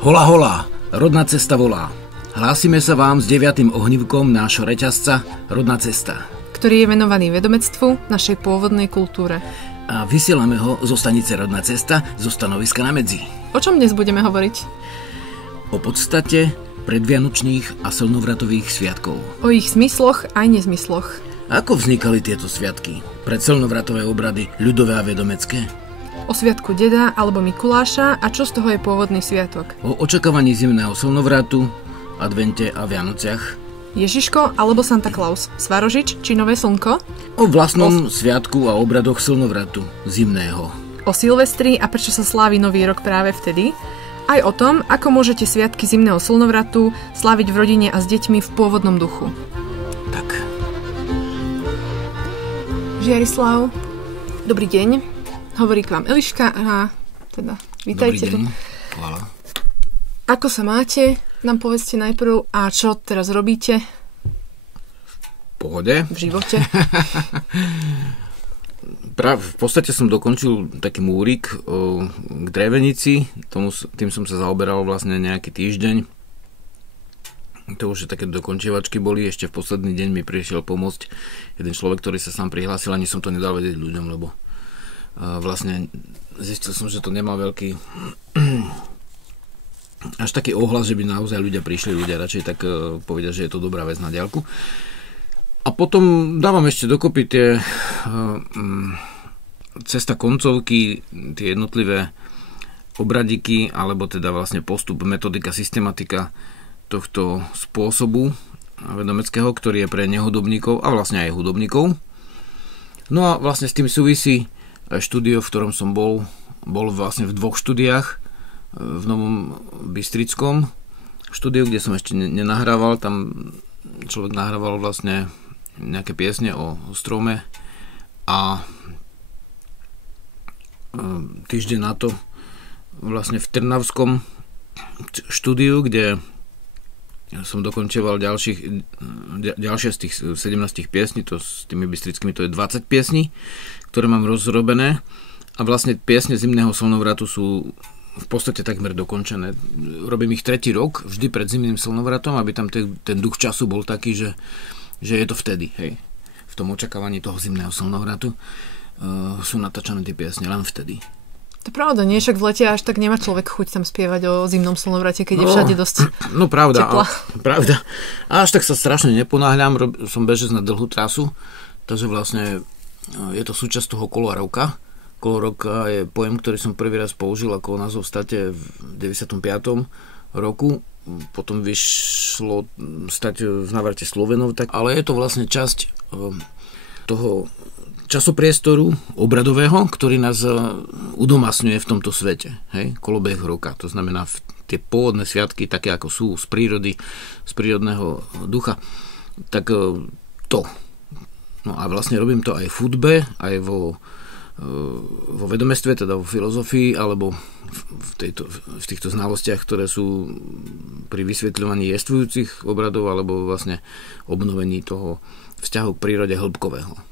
Hola, hola, rodná cesta volá. Hlásime sa vám s 9. ohnívkom nášho reťazca Rodná cesta, ktorý je venovaný vedomectvu našej pôvodnej kultúre. A vysielame ho zo stanice Rodná cesta zo stanoviska na Medzi. O čom dnes budeme hovoriť? O podstate predvianočných a slnovratových sviatkov. O ich zmysloch aj nezmysloch. Ako vznikali tieto sviatky? Pre slnovratové obrady ľudové a vedomecké? O sviatku Deda alebo Mikuláša a čo z toho je pôvodný sviatok? O očakávaní zimného slnovratu, advente a Vianociach. Ježiško alebo Santa Claus, Svarožič či Nové slnko? O vlastnom sviatku a obradoch slnovratu zimného. O Silvestri a prečo sa slávi Nový rok práve vtedy? Aj o tom, ako môžete sviatky zimného slnovratu sláviť v rodine a s deťmi v pôvodnom duchu. Tak. Žiarislav, dobrý deň. Hovorí k vám Eliška a teda vítajte. Dobrý deň, chvála. Ako sa máte? Nám povedzte najprv, a čo teraz robíte? V pohode. V živote? V podstate som dokončil taký múrik k drevenici. Tým som sa zaoberal vlastne nejaký týždeň. To už také dokončievačky boli. Ešte v posledný deň mi prišiel pomôcť jeden človek, ktorý sa sám prihlásil. Ani som to nedal vedieť ľuďom, lebo vlastne zistil som, že to nemá veľký až taký ohlas, že by naozaj ľudia prišli, ľudia radšej tak povedia, že je to dobrá vec na diaľku. A potom dávam ešte dokopy tie cesta koncovky, tie jednotlivé obradiky, alebo teda vlastne postup, metodika, systematika tohto spôsobu vedomeckého, ktorý je pre nehudobníkov a vlastne aj hudobníkov. No a vlastne s tým súvisí štúdio, v ktorom som bol vlastne v 2 štúdiách, v Novom Bystrickom štúdiu, kde som ešte nenahrával. Tam človek nahrával vlastne nejaké piesne o strome a týždeň na to vlastne v Trnavskom štúdiu, kde som dokončoval ďalšie z tých 17 piesní, to s tými bystrickými to je 20 piesní, ktoré mám rozrobené, a vlastne piesne zimného slnovratu sú v podstate takmer dokončené. Robím ich 3. rok, vždy pred zimným slnovratom, aby tam ten duch času bol taký, že je to vtedy, hej. V tom očakávaní toho zimného slnovratu sú natáčané tie piesne len vtedy. To pravda, nie? Však v lete až tak nemá človek chuť tam spievať o zimnom slnovrate, keď je všade dosť tepla. Pravda. A až tak sa strašne neponáhľam, som bežec na dlhú trasu, takže vlastne je to súčasť toho kolorovka. Koloroka je pojem, ktorý som prvý raz použil ako názov v state v 95. roku. Potom vyšlo stať v návrate Slovenov, ale je to vlastne časť toho časopriestoru obradového, ktorý nás udomasňuje v tomto svete. Hej? Kolobeh roka. To znamená tie pôvodné sviatky, také ako sú z prírody, z prírodného ducha. Tak to. No a vlastne robím to aj v hudbe, aj vo vedomestve, teda vo filozofii, alebo v týchto znalostiach, ktoré sú pri vysvetľovaní jestvujúcich obradov, alebo vlastne obnovení toho vzťahu k prírode hĺbkového.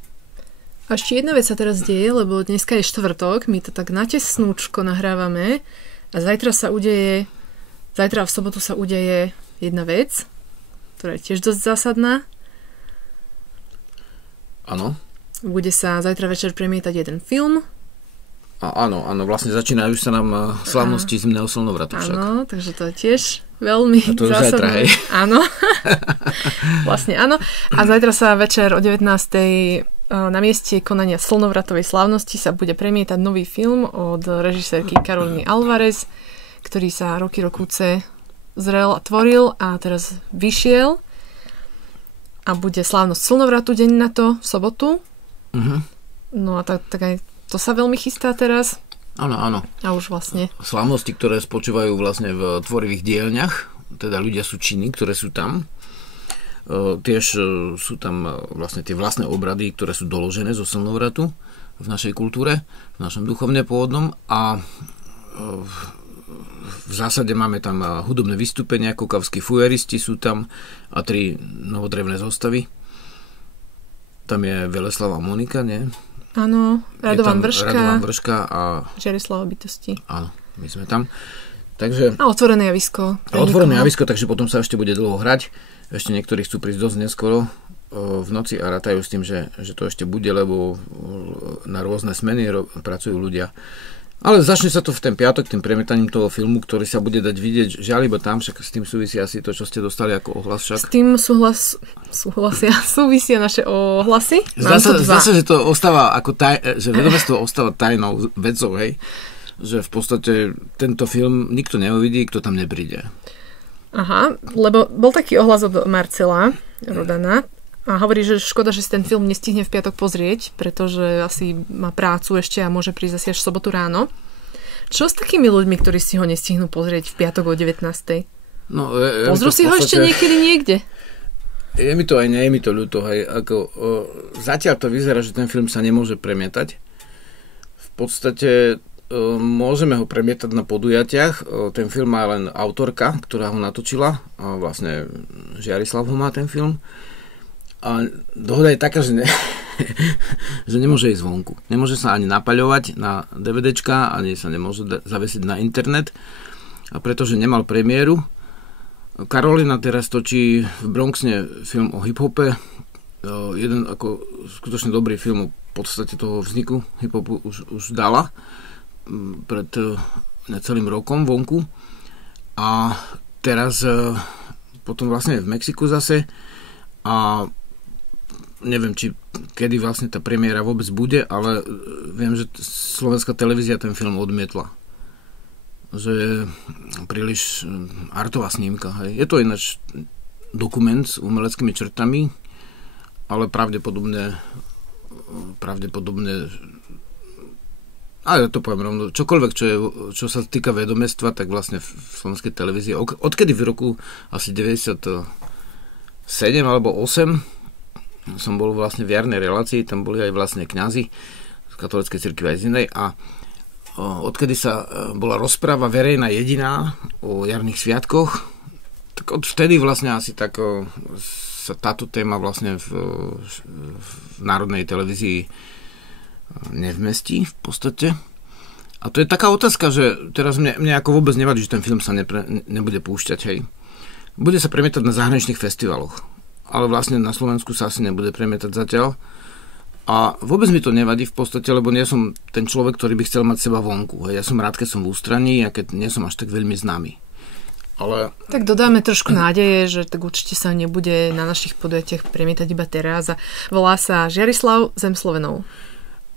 A ešte jedna vec sa teraz deje, lebo dneska je štvrtok, my to tak natesnúčko nahrávame a zajtra v sobotu sa udeje jedna vec, ktorá je tiež dosť zásadná. Áno. Bude sa zajtra večer premietať jeden film. Áno, vlastne začínajú sa nám slávnosti zimného slnovratu však. Áno, takže to je tiež veľmi zásadné. A to je zajtra, hej. Áno. Vlastne áno. A zajtra sa večer o 19:00 na mieste konania slnovratovej slávnosti sa bude premietať nový film od režisérky Karoliny Alvarez, ktorý sa roky rokúce zrel a tvoril a teraz vyšiel. A bude slávnosť slnovratu deň na to, v sobotu. Uh-huh. No a tak aj to sa veľmi chystá teraz. Áno. A už vlastne. Slávnosti, ktoré spočívajú vlastne v tvorivých dielňach, teda ľudia sú činní, ktoré sú tam. Tiež sú tam vlastne tie vlastné obrady, ktoré sú doložené zo slnovratu v našej kultúre, v našom duchovne pôvodnom, a v zásade máme tam hudobné vystúpenia, kokavskí fujeristi sú tam a 3 novodrevné zostavy. Tam je Veleslava Monika, nie? Áno, Radovan Vrška a Žiarislava Bytosti. Áno, my sme tam. Takže, a otvorené javisko. Takže potom sa ešte bude dlho hrať. Ešte niektorí chcú prísť dosť neskoro v noci a rátajú s tým, že to ešte bude, lebo na rôzne smeny pracujú ľudia. Ale začne sa to v ten piatok, tým premietaním toho filmu, ktorý sa bude dať vidieť, žiaľ iba tam, však s tým súvisí asi to, čo ste dostali ako ohlas však. S tým súvisia naše ohlasy. Zdá sa, že to ostáva ako že vedomestvo ostáva tajnou vecou, hej? Že v podstate tento film nikto neuvidí, kto tam nepríde. Aha, lebo bol taký ohlas od Marcela Rodana, a hovorí, že škoda, že si ten film nestihne v piatok pozrieť, pretože asi má prácu ešte a môže prísť asi až v sobotu ráno. Čo s takými ľuďmi, ktorí si ho nestihnú pozrieť v piatok o 19. No, pozrú si ho ešte niekedy niekde? Je mi to aj nie, je mi to ľúto. Zatiaľ to vyzerá, že ten film sa nemôže premietať. V podstate môžeme ho premietať na podujatiach. Ten film má len autorka, ktorá ho natočila. A vlastne Žiarislav ho má ten film. A dohoda je taká, že nemôže ísť vonku. Nemôže sa ani napaľovať na DVDčka, ani sa nemôže zavesiť na internet. A pretože nemal premiéru. Karolina teraz točí v Bronxne film o hip-hope. Jeden ako skutočne dobrý film o podstate toho vzniku hip-hopu už dala pred necelým rokom vonku. A teraz potom vlastne v Mexiku zase. A neviem, či kedy vlastne tá premiéra vôbec bude, ale viem, že slovenská televízia ten film odmietla. Že je príliš artová snímka. Hej. Je to ináč dokument s umeleckými črtami, ale pravdepodobne ale to poviem rovno, čokoľvek, čo sa týka vedomestva, tak vlastne v slovenskej televízii, odkedy v roku asi 97 alebo 8 som bol vlastne v jarnej relácii, tam boli aj vlastne kňazi z katolíckej cirkvi aj z inej a odkedy sa bola rozpráva verejná jediná o jarných sviatkoch, tak odvtedy vlastne asi tak sa táto téma vlastne v národnej televízii nevmestí v podstate. A to je taká otázka, že teraz mne ako vôbec nevadí, že ten film sa nebude púšťať, hej. Bude sa premietať na zahraničných festivaloch, ale vlastne na Slovensku sa asi nebude premietať zatiaľ. A vôbec mi to nevadí v podstate, lebo nie som ten človek, ktorý by chcel mať seba vonku. Ja som rád, keď som v ústraní a keď nie som až tak veľmi známy. Ale... Tak dodáme trošku nádeje, že tak určite sa nebude na našich podujatiach premietať iba teraz. A volá sa Žiarislav Zem Slovenov.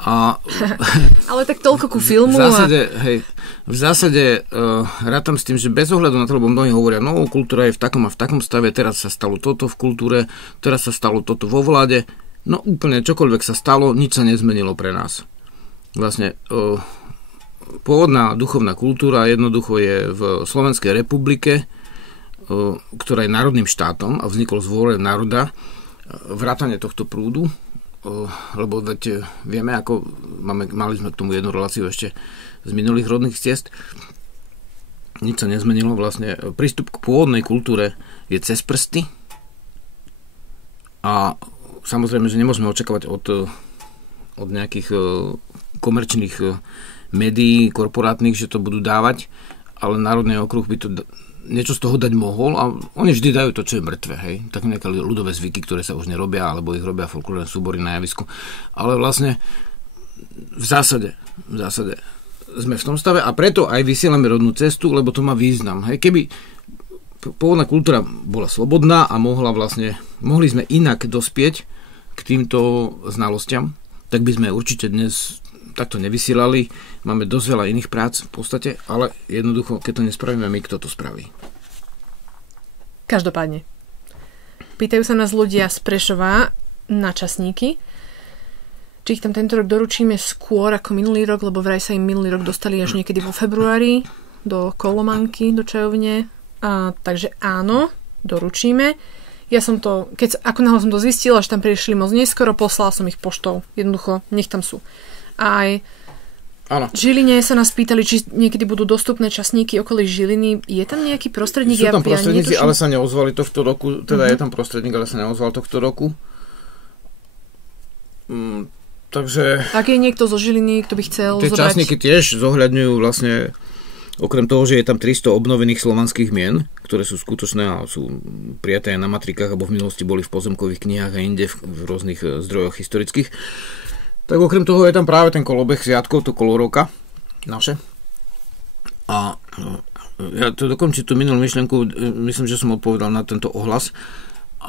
Ale tak toľko ku filmu. V zásade rátam s tým, že bez ohľadu na to, lebo mnohí hovoria, no kultúra je v takom a v takom stave, teraz sa stalo toto v kultúre, teraz sa stalo toto vo vláde. No úplne čokoľvek sa stalo, nič sa nezmenilo pre nás. Vlastne pôvodná duchovná kultúra jednoducho je v Slovenskej republike, ktorá je národným štátom a vznikol z vôle národa, vrátane tohto prúdu, lebo veď vieme, ako mali sme k tomu jednu reláciu ešte z minulých rodných ciest. Nič sa nezmenilo vlastne. Prístup k pôvodnej kultúre je cez prsty a samozrejme, že nemôžeme očakávať od nejakých komerčných médií, korporátnych, že to budú dávať, ale Národný okruh by to niečo z toho dať mohol a oni vždy dajú to, čo je mŕtve, hej. Tak nejaké ľudové zvyky, ktoré sa už nerobia, alebo ich robia folklórne súbory na javisku. Ale vlastne v zásade sme v tom stave a preto aj vysielame rodnú cestu, lebo to má význam. Hej. Keby pôvodná kultúra bola slobodná a mohli sme inak dospieť k týmto znalostiam, tak by sme určite dnes takto nevysielali. Máme dosť veľa iných prác v podstate, ale jednoducho, keď to nespravíme my, kto to spraví? Každopádne. Pýtajú sa nás ľudia z Prešova na časníky, či ich tam tento rok doručíme skôr ako minulý rok, lebo vraj sa im minulý rok dostali až niekedy vo februári do Kolomanky, do čajovne. Takže áno, doručíme. Ja som to, ako náhle som to zistila, že tam prišli moc neskoro, poslala som ich poštou. Jednoducho, nech tam sú. Aj v Žiline sa nás pýtali, či niekedy budú dostupné časníky okolo Žiliny. Je tam nejaký prostredník? Sú tam prostredníci, ale sa neozvali tohto roku. Teda je tam prostredník, ale sa neozval tohto roku. Takže... Ak je niekto zo Žiliny, kto by chcel tie zobrať... časníky tiež zohľadňujú vlastne Okrem toho, že je tam 300 obnovených slovanských mien, ktoré sú skutočné a sú prijaté aj na matrikách, alebo v minulosti boli v pozemkových knihách a inde v rôznych zdrojoch historických, tak okrem toho je tam práve ten kolobeh sviatkov, to kolo roka naše. A ja to dokončím tú minulú myšlienku, myslím, že som odpovedal na tento ohlas,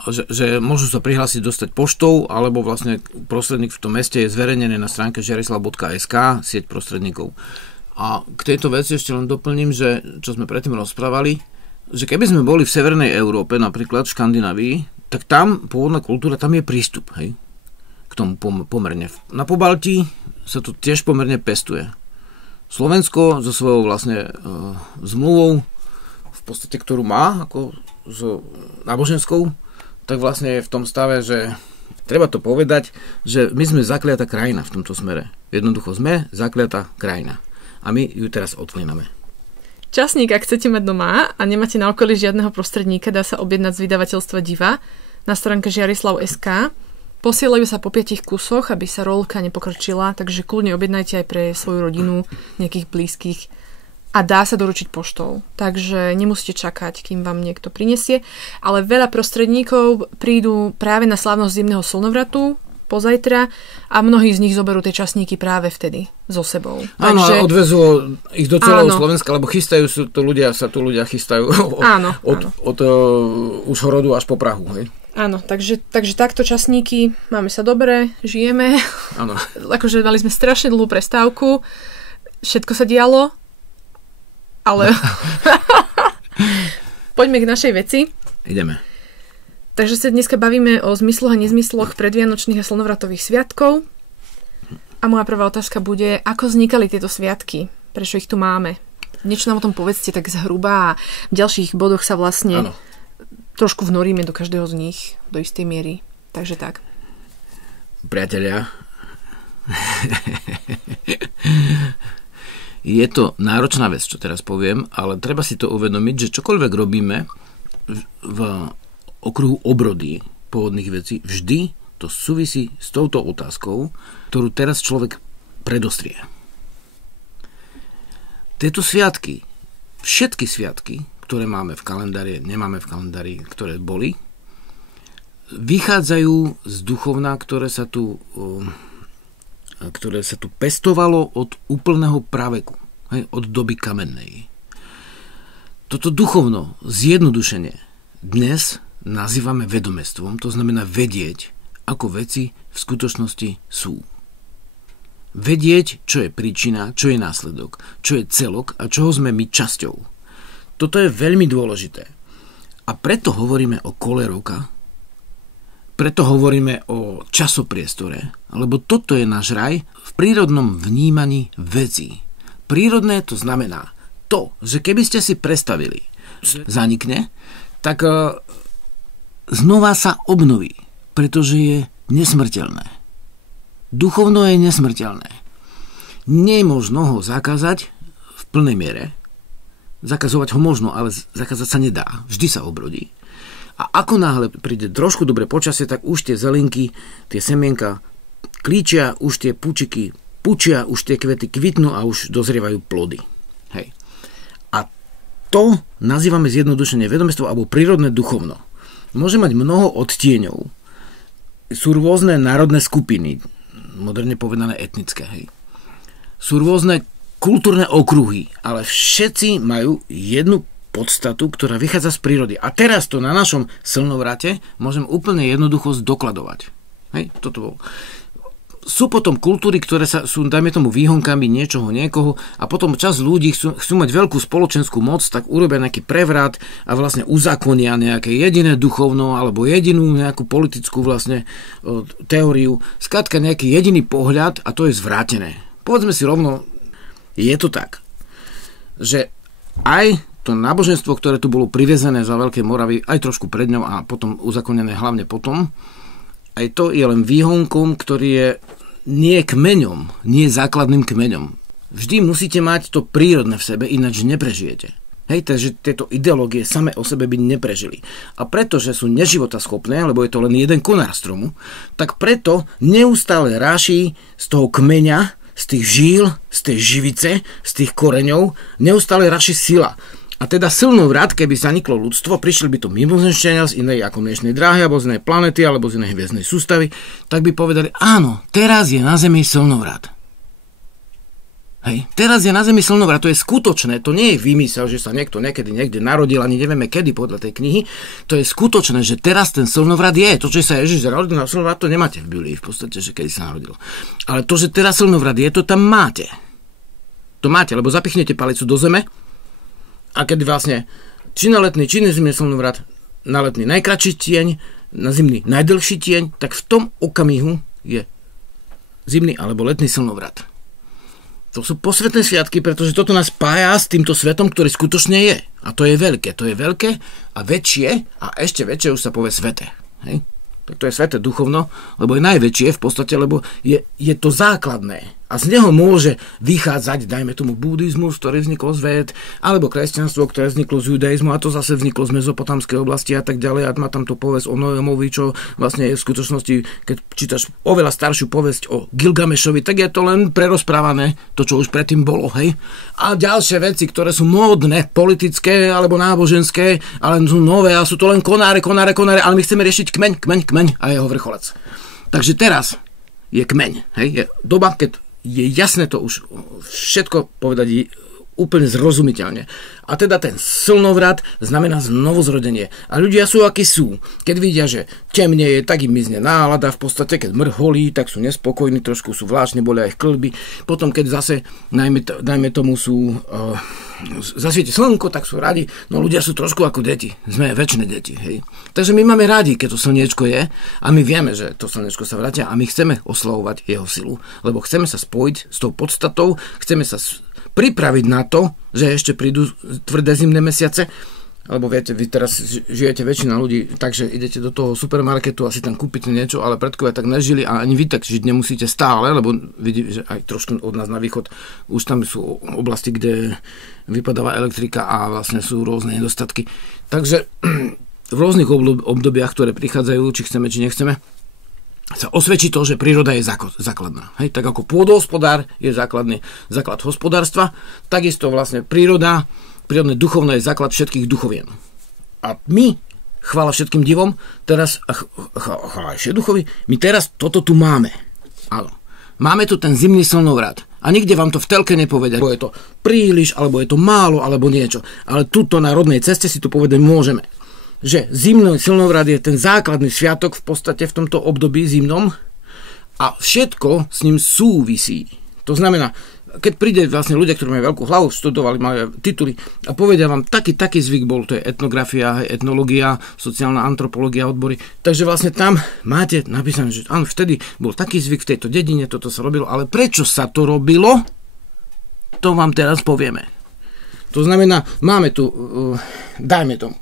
že môžu sa prihlásiť dostať poštou, alebo vlastne prostredník v tom meste je zverejnené na stránke žiarislav.sk, sieť prostredníkov. A k tejto veci ešte len doplním, že čo sme predtým rozprávali, že keby sme boli v Severnej Európe, napríklad v Škandinávii, tak tam pôvodná kultúra, tam je prístup, hej, k tomu pomerne. Na Pobaltí sa to tiež pomerne pestuje. Slovensko so svojou vlastne zmluvou, v podstate, ktorú má, ako s náboženskou, tak vlastne je v tom stave, že treba to povedať, že my sme zakliatá krajina v tomto smere. Jednoducho sme zakliatá krajina. A my ju teraz odklíname. Časník, ak chcete mať doma a nemáte na okolí žiadneho prostredníka, dá sa objednať z vydavateľstva Diva na stránke žiarislav.sk. Posielajú sa po 5 kusoch, aby sa rolka nepokrčila, takže kľudne objednajte aj pre svoju rodinu, nejakých blízkych a dá sa doručiť poštou. Takže nemusíte čakať, kým vám niekto prinesie. Ale veľa prostredníkov prídu práve na slávnosť zimného slnovratu pozajtra a mnohí z nich zoberú tie časníky práve vtedy so sebou. Áno, takže... a odvezú ich do celého Slovenska, lebo chystajú sa tu ľudia chystajú od Užhorodu až po Prahu. Hej? Áno, takže takto časníky, máme sa dobre, žijeme. Áno. Akože mali sme strašne dlhú prestávku, všetko sa dialo, ale poďme k našej veci. Ideme. Takže sa dneska bavíme o zmysloch a nezmysloch predvianočných a slnovratových sviatkov. A moja prvá otázka bude, ako vznikali tieto sviatky? Prečo ich tu máme? Niečo nám o tom povedzte tak zhruba a v ďalších bodoch sa vlastne trošku vnoríme do každého z nich do istej miery. Takže tak. Priatelia, je to náročná vec, čo teraz poviem, ale treba si to uvedomiť, že čokoľvek robíme v okruhu obrody pôvodných vecí, vždy to súvisí s touto otázkou, ktorú teraz človek predostrie. Tieto sviatky, všetky sviatky, ktoré máme v kalendári, nemáme v kalendári, ktoré boli, vychádzajú z duchovna, ktoré sa tu pestovalo od úplného praveku, od doby kamennej. Toto duchovno, zjednodušenie, dnes nazývame vedomestvom, to znamená vedieť, ako veci v skutočnosti sú. Vedieť, čo je príčina, čo je následok, čo je celok a čoho sme my časťou. Toto je veľmi dôležité. A preto hovoríme o kole roka, preto hovoríme o časopriestore, lebo toto je náš raj v prírodnom vnímaní vecí. Prírodné to znamená to, že keby ste si predstavili, že zanikne, tak znova sa obnoví, pretože je nesmrteľné. Duchovno je nesmrteľné. Nie je možno ho zakázať v plnej miere. Zakazovať ho možno, ale zakázať sa nedá. Vždy sa obrodí. A ako náhle príde trošku dobré počasie, tak už tie zelinky, tie semienka klíčia, už tie pučiky pučia, už tie kvety kvitnú a už dozrievajú plody. Hej. A to nazývame zjednodušenie vedomestvo alebo prírodné duchovno. Môže mať mnoho odtieňov. Sú rôzne národné skupiny, moderne povedané etnické. Hej. Sú rôzne kultúrne okruhy, ale všetci majú jednu podstatu, ktorá vychádza z prírody. A teraz to na našom slnovrate môžem úplne jednoducho zdokladovať. Hej, toto bol. Sú potom kultúry, ktoré sú, dajme tomu, výhonkami niečoho, niekoho a potom časť ľudí chcú mať veľkú spoločenskú moc, tak urobia nejaký prevrat a vlastne uzákonia nejaké jediné duchovno alebo jedinú nejakú politickú vlastne teóriu. Skrátka nejaký jediný pohľad a to je zvrátené. Povedzme si rovno, je to tak, že aj to náboženstvo, ktoré tu bolo privezené za Veľkej Moravy, aj trošku pred ňou a potom uzakonené hlavne potom, aj to je len výhonkom, ktorý je nie kmeňom, nie základným kmeňom. Vždy musíte mať to prírodné v sebe, ináč neprežijete. Hej, takže tieto ideológie same o sebe by neprežili. A pretože sú neživotaschopné, lebo je to len jeden konár stromu, tak preto neustále ráši z toho kmeňa z tých žíl, z tej živice, z tých koreňov neustále raší sila. A teda Slnovrat, keby zaniklo ľudstvo, prišli by to mimozemšťania z inej ako dnešnej dráhy, alebo z inej planety, alebo z inej hviezdnej sústavy, tak by povedali, áno, teraz je na Zemi Slnovrat. Hej, teraz je na Zemi Slnovrat, to je skutočné, to nie je vymysel, že sa niekto niekedy niekde narodil, ani nevieme kedy podľa tej knihy, to je skutočné, že teraz ten Slnovrat je, to, že sa Ježiš narodil na Slnovrat, to nemáte v Biblii v podstate, že kedy sa narodil. Ale to, že teraz Slnovrat je, to tam máte. To máte, lebo zapichnete palicu do zeme, a keď vlastne či na letný, či na zimný slnovrat, na letný najkratší tieň, na zimný najdlhší tieň, tak v tom okamihu je zimný alebo letný slnovrat. To sú posvetné sviatky, pretože toto nás spája s týmto svetom, ktorý skutočne je. A to je veľké. To je veľké a väčšie a ešte väčšie už sa povie sveté. Hej? Tak to je sveté duchovno, lebo je najväčšie v podstate, lebo je to základné. A z neho môže vychádzať, dajme tomu, buddhizmus, ktorý vznikol z Véd, alebo kresťanstvo, ktoré vzniklo z judaizmu, a to zase vzniklo z mezopotamskej oblasti a tak ďalej. A má tam to povesť o Noémovi, čo vlastne je v skutočnosti, keď čítaš oveľa staršiu povesť o Gilgamešovi, tak je to len prerozprávané, to, čo už predtým bolo, hej. A ďalšie veci, ktoré sú módne, politické alebo náboženské, ale sú nové a sú to len konáre, ale my chceme riešiť kmeň a jeho vrcholec. Takže teraz je kmeň, hej, je doba, keď je jasné to už všetko povedať úplne zrozumiteľne. A teda ten slnovrat znamená znovuzrodenie. A ľudia sú, akí sú. Keď vidia, že temne je, tak im mizne nálada. V podstate, keď mrholí, tak sú nespokojní, trošku sú vláčne, bolia ich kĺby. Potom, keď zase, dajme tomu, sú zasvieti slnko, tak sú radi. No ľudia sú trošku ako deti. Sme večné deti. Hej. Takže my máme radi, keď to slniečko je a my vieme, že to slniečko sa vrátia a my chceme oslavovať jeho silu. Lebo chceme sa spojiť s tou podstatou, chceme sa pripraviť na to, že ešte prídu tvrdé zimné mesiace. Lebo viete, vy teraz žijete väčšina ľudí, takže idete do toho supermarketu a si tam kúpite niečo, ale predkovia tak nežili a ani vy tak žiť nemusíte stále, lebo vidím, že aj trošku od nás na východ už tam sú oblasti, kde vypadáva elektrika a vlastne sú rôzne nedostatky. Takže v rôznych obdobiach, ktoré prichádzajú, či chceme, či nechceme, sa osvedčí to, že príroda je základná. Hej? Tak ako pôdohospodár je základný základ hospodárstva, takisto vlastne prírodné duchovné je základ všetkých duchovien. A my, chvála všetkým divom, teraz, chvála ešte duchovi, my teraz toto tu máme. Áno. Máme tu ten zimný slnovrat. A nikde vám to v telke nepovedia, alebo je to príliš, alebo je to málo, alebo niečo. Ale tuto na rodnej ceste si tu povedať môžeme. Že zimný slnovrat je ten základný sviatok v podstate v tomto období zimnom a všetko s ním súvisí. To znamená, keď príde vlastne ľudia, ktorí majú veľkú hlavu, študovali, majú tituly a povedia vám, taký zvyk bol, to je etnografia, etnológia, sociálna antropológia, odbory. Takže vlastne tam máte napísané, že áno, vtedy bol taký zvyk v tejto dedine, toto sa robilo, ale prečo sa to robilo, to vám teraz povieme. To znamená, máme tu, dajme tomu,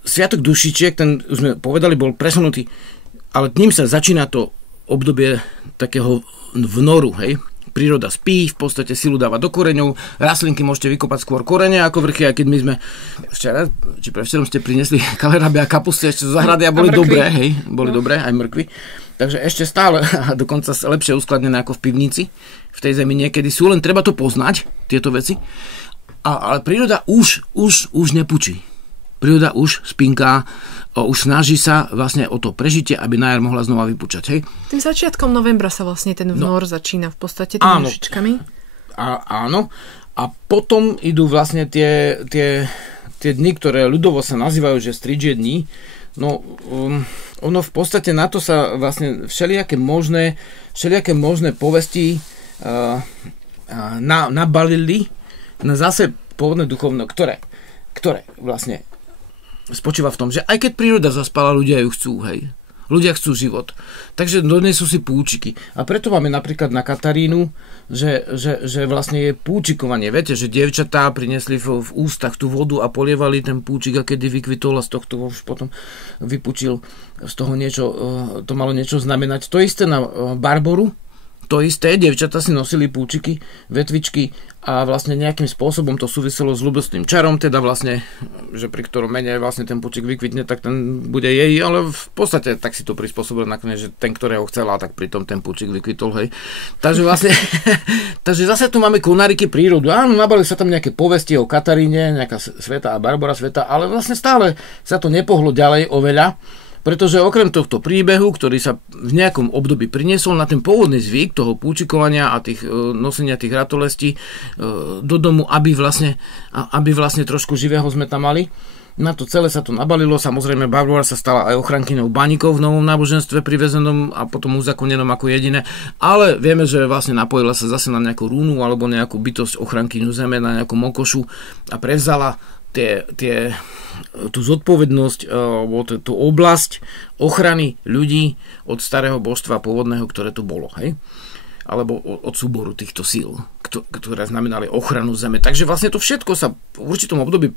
Sviatok dušičiek, ten už sme povedali, bol presunutý, ale ním sa začína to obdobie takého vnoru, hej. Príroda spí, v podstate silu dáva do koreňov, rastlinky môžete vykopať skôr korene ako vrchy, a keď my sme včera, či prevčerom ste priniesli kaleráby a kapusty ešte zo zahrady a boli dobré, hej, boli dobré, aj mrkvy. Takže ešte stále, a dokonca lepšie uskladnené ako v pivnici, v tej zemi niekedy sú, len treba to poznať, tieto veci. Ale príroda už nepučí. Príroda už spinká, už snaží sa vlastne o to prežitie, aby na jar mohla znova vypúčať. Hej? Tým začiatkom novembra sa vlastne ten vnor začína v podstate tými dušičkami. Áno. A potom idú vlastne tie dni, ktoré ľudovo sa nazývajú, že stridžie dní. No, ono v podstate na to sa vlastne všelijaké možné povesti nabalili na zase pôvodné duchovno, ktoré vlastne spočíva v tom, že aj keď príroda zaspala, ľudia ju chcú, hej. Ľudia chcú život. Takže donesú si púčiky. A preto máme napríklad na Katarínu, že vlastne je púčikovanie. Viete, že dievčatá prinesli v ústach tú vodu a polievali ten púčik, a kedy vykvitol a z tohto už potom vypučil z toho niečo, to malo niečo znamenať. To isté na Barboru, to isté, dievčatá si nosili púčiky, vetvičky a vlastne nejakým spôsobom to súviselo s ľubostným čarom, teda vlastne, že pri ktorom mene vlastne ten púčik vykvitne, tak ten bude jej, ale v podstate tak si to prispôsobil nakoniec, že ten, ktorého chcela, tak pritom ten púčik vykvitol, hej. Takže vlastne, takže zase tu máme konáriky prírodu. Áno, nabali sa tam nejaké povesti o Kataríne, nejaká Sveta a Barbara Sveta, ale vlastne stále sa to nepohlo ďalej oveľa. Pretože okrem tohto príbehu, ktorý sa v nejakom období priniesol na ten pôvodný zvyk toho púčikovania a tých nosenia tých ratolestí do domu, aby vlastne trošku živého sme tam mali. Na to celé sa to nabalilo, samozrejme Barbara sa stala aj ochrankyňou baníkov v novom náboženstve privezenom a potom uzakonenom ako jediné, ale vieme, že vlastne napojila sa zase na nejakú rúnu alebo nejakú bytosť ochrankyňu zeme, na nejakú mokošu a prevzala tú zodpovednosť, tú oblasť ochrany ľudí od starého božstva pôvodného, ktoré tu bolo, hej? Alebo od súboru týchto síl, ktoré znamenali ochranu zeme. Takže vlastne to všetko sa v určitom období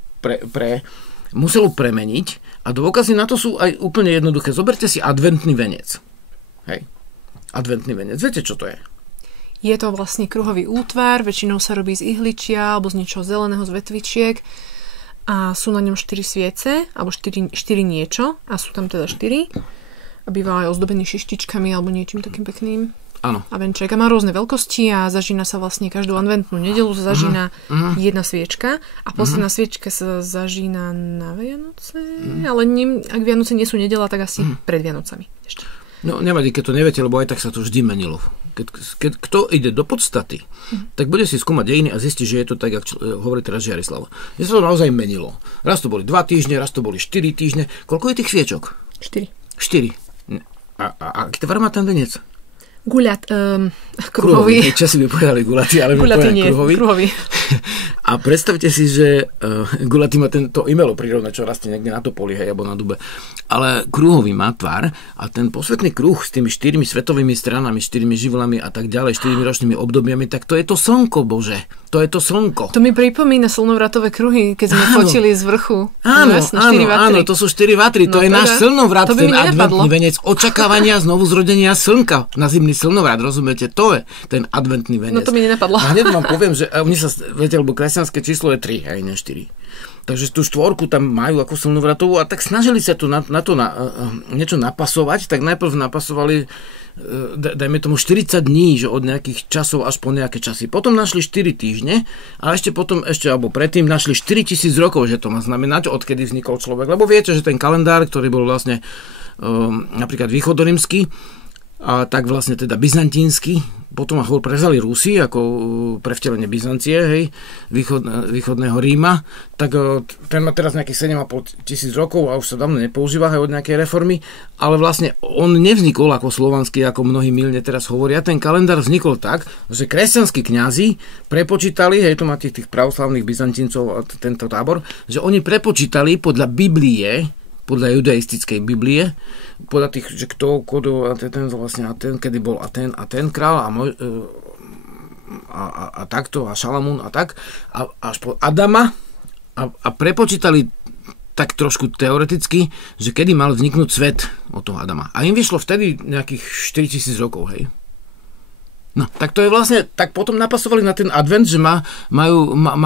muselo premeniť a dôkazy na to sú aj úplne jednoduché. Zoberte si adventný venec. Hej. Adventný venec. Viete, čo to je? Je to vlastne kruhový útvar, väčšinou sa robí z ihličia alebo z niečoho zeleného, z vetvičiek. A sú na ňom 4 sviece, alebo 4 niečo, a sú tam teda 4. A býva aj ozdobený šištičkami alebo niečím takým pekným. Áno. A venček. A má rôzne veľkosti a zažína sa vlastne každú adventnú nedeľu zažína jedna sviečka a posledná sviečka sa zažína na Vianoce, ale ak Vianoce nie sú nedeľa, tak asi pred Vianocami ešte. No nevadí, keď to neviete, lebo aj tak sa to vždy menilo. Keď kto ide do podstaty, tak bude si skúmať dejiny a zistí, že je to tak, ako hovorí teraz Žiarislav. Že sa to naozaj menilo. Raz to boli 2 týždne, raz to boli 4 týždne. Koľko je tých sviečok? 4. A aký tvar má ten venec? Kruhový. Časy by povedali gulatý, ale my povedali kruhový. A predstavte si, že gulatý má to imelo prírodné, čo rastie niekde na topoli, hej, alebo na dube. Ale kruhový má tvar a ten posvetný kruh s tými 4 svetovými stranami, 4 živlami a tak ďalej, 4 ročnými obdobiami, tak to je to slnko, Bože. To je to slnko. To mi pripomína slnovratové kruhy, keď sme fotili z vrchu. Áno, to sú 4 vatry, to je náš slnovrat, ten adventný venec očakávania znovu zrodenia slnka na zimný slnovrat, rozumiete? To je ten adventný venec. No to mi nenapadlo. A hneď vám poviem, že oni sa, viete, lebo kresťanské číslo je 3, aj ne 4. Takže tú 4 tam majú ako slnovratovú a tak snažili sa tu na to niečo napasovať, tak najprv napasovali dajme tomu 40 dní, že od nejakých časov až po nejaké časy. Potom našli 4 týždne a alebo predtým našli 4000 rokov, že to má znamenať, odkedy vznikol človek. Lebo viete, že ten kalendár, ktorý bol vlastne napríklad východorímsky, a tak vlastne teda byzantínsky, potom ho prevzali Rusi ako prevtelenie Byzancie, hej, východného Ríma, tak ten má teraz nejakých 7,5 tisíc rokov a už sa dávno nepoužíva aj od nejakej reformy, ale vlastne on nevznikol ako slovanský, ako mnohí mylne teraz hovoria. Ten kalendár vznikol tak, že kresťanskí kňazi prepočítali, hej, to má tých pravoslavných Byzantíncov a tento tábor, že oni prepočítali podľa Biblie, podľa judaistickej Biblie, podľa tých, že kto kodol a ten vlastne a ten, kedy bol a ten král a takto a Šalamún a tak a až po Adama a prepočítali tak trošku teoreticky, že kedy mal vzniknúť svet od toho Adama. A im vyšlo vtedy nejakých 4000 rokov, hej. No, tak to je vlastne, tak potom napasovali na ten advent, že má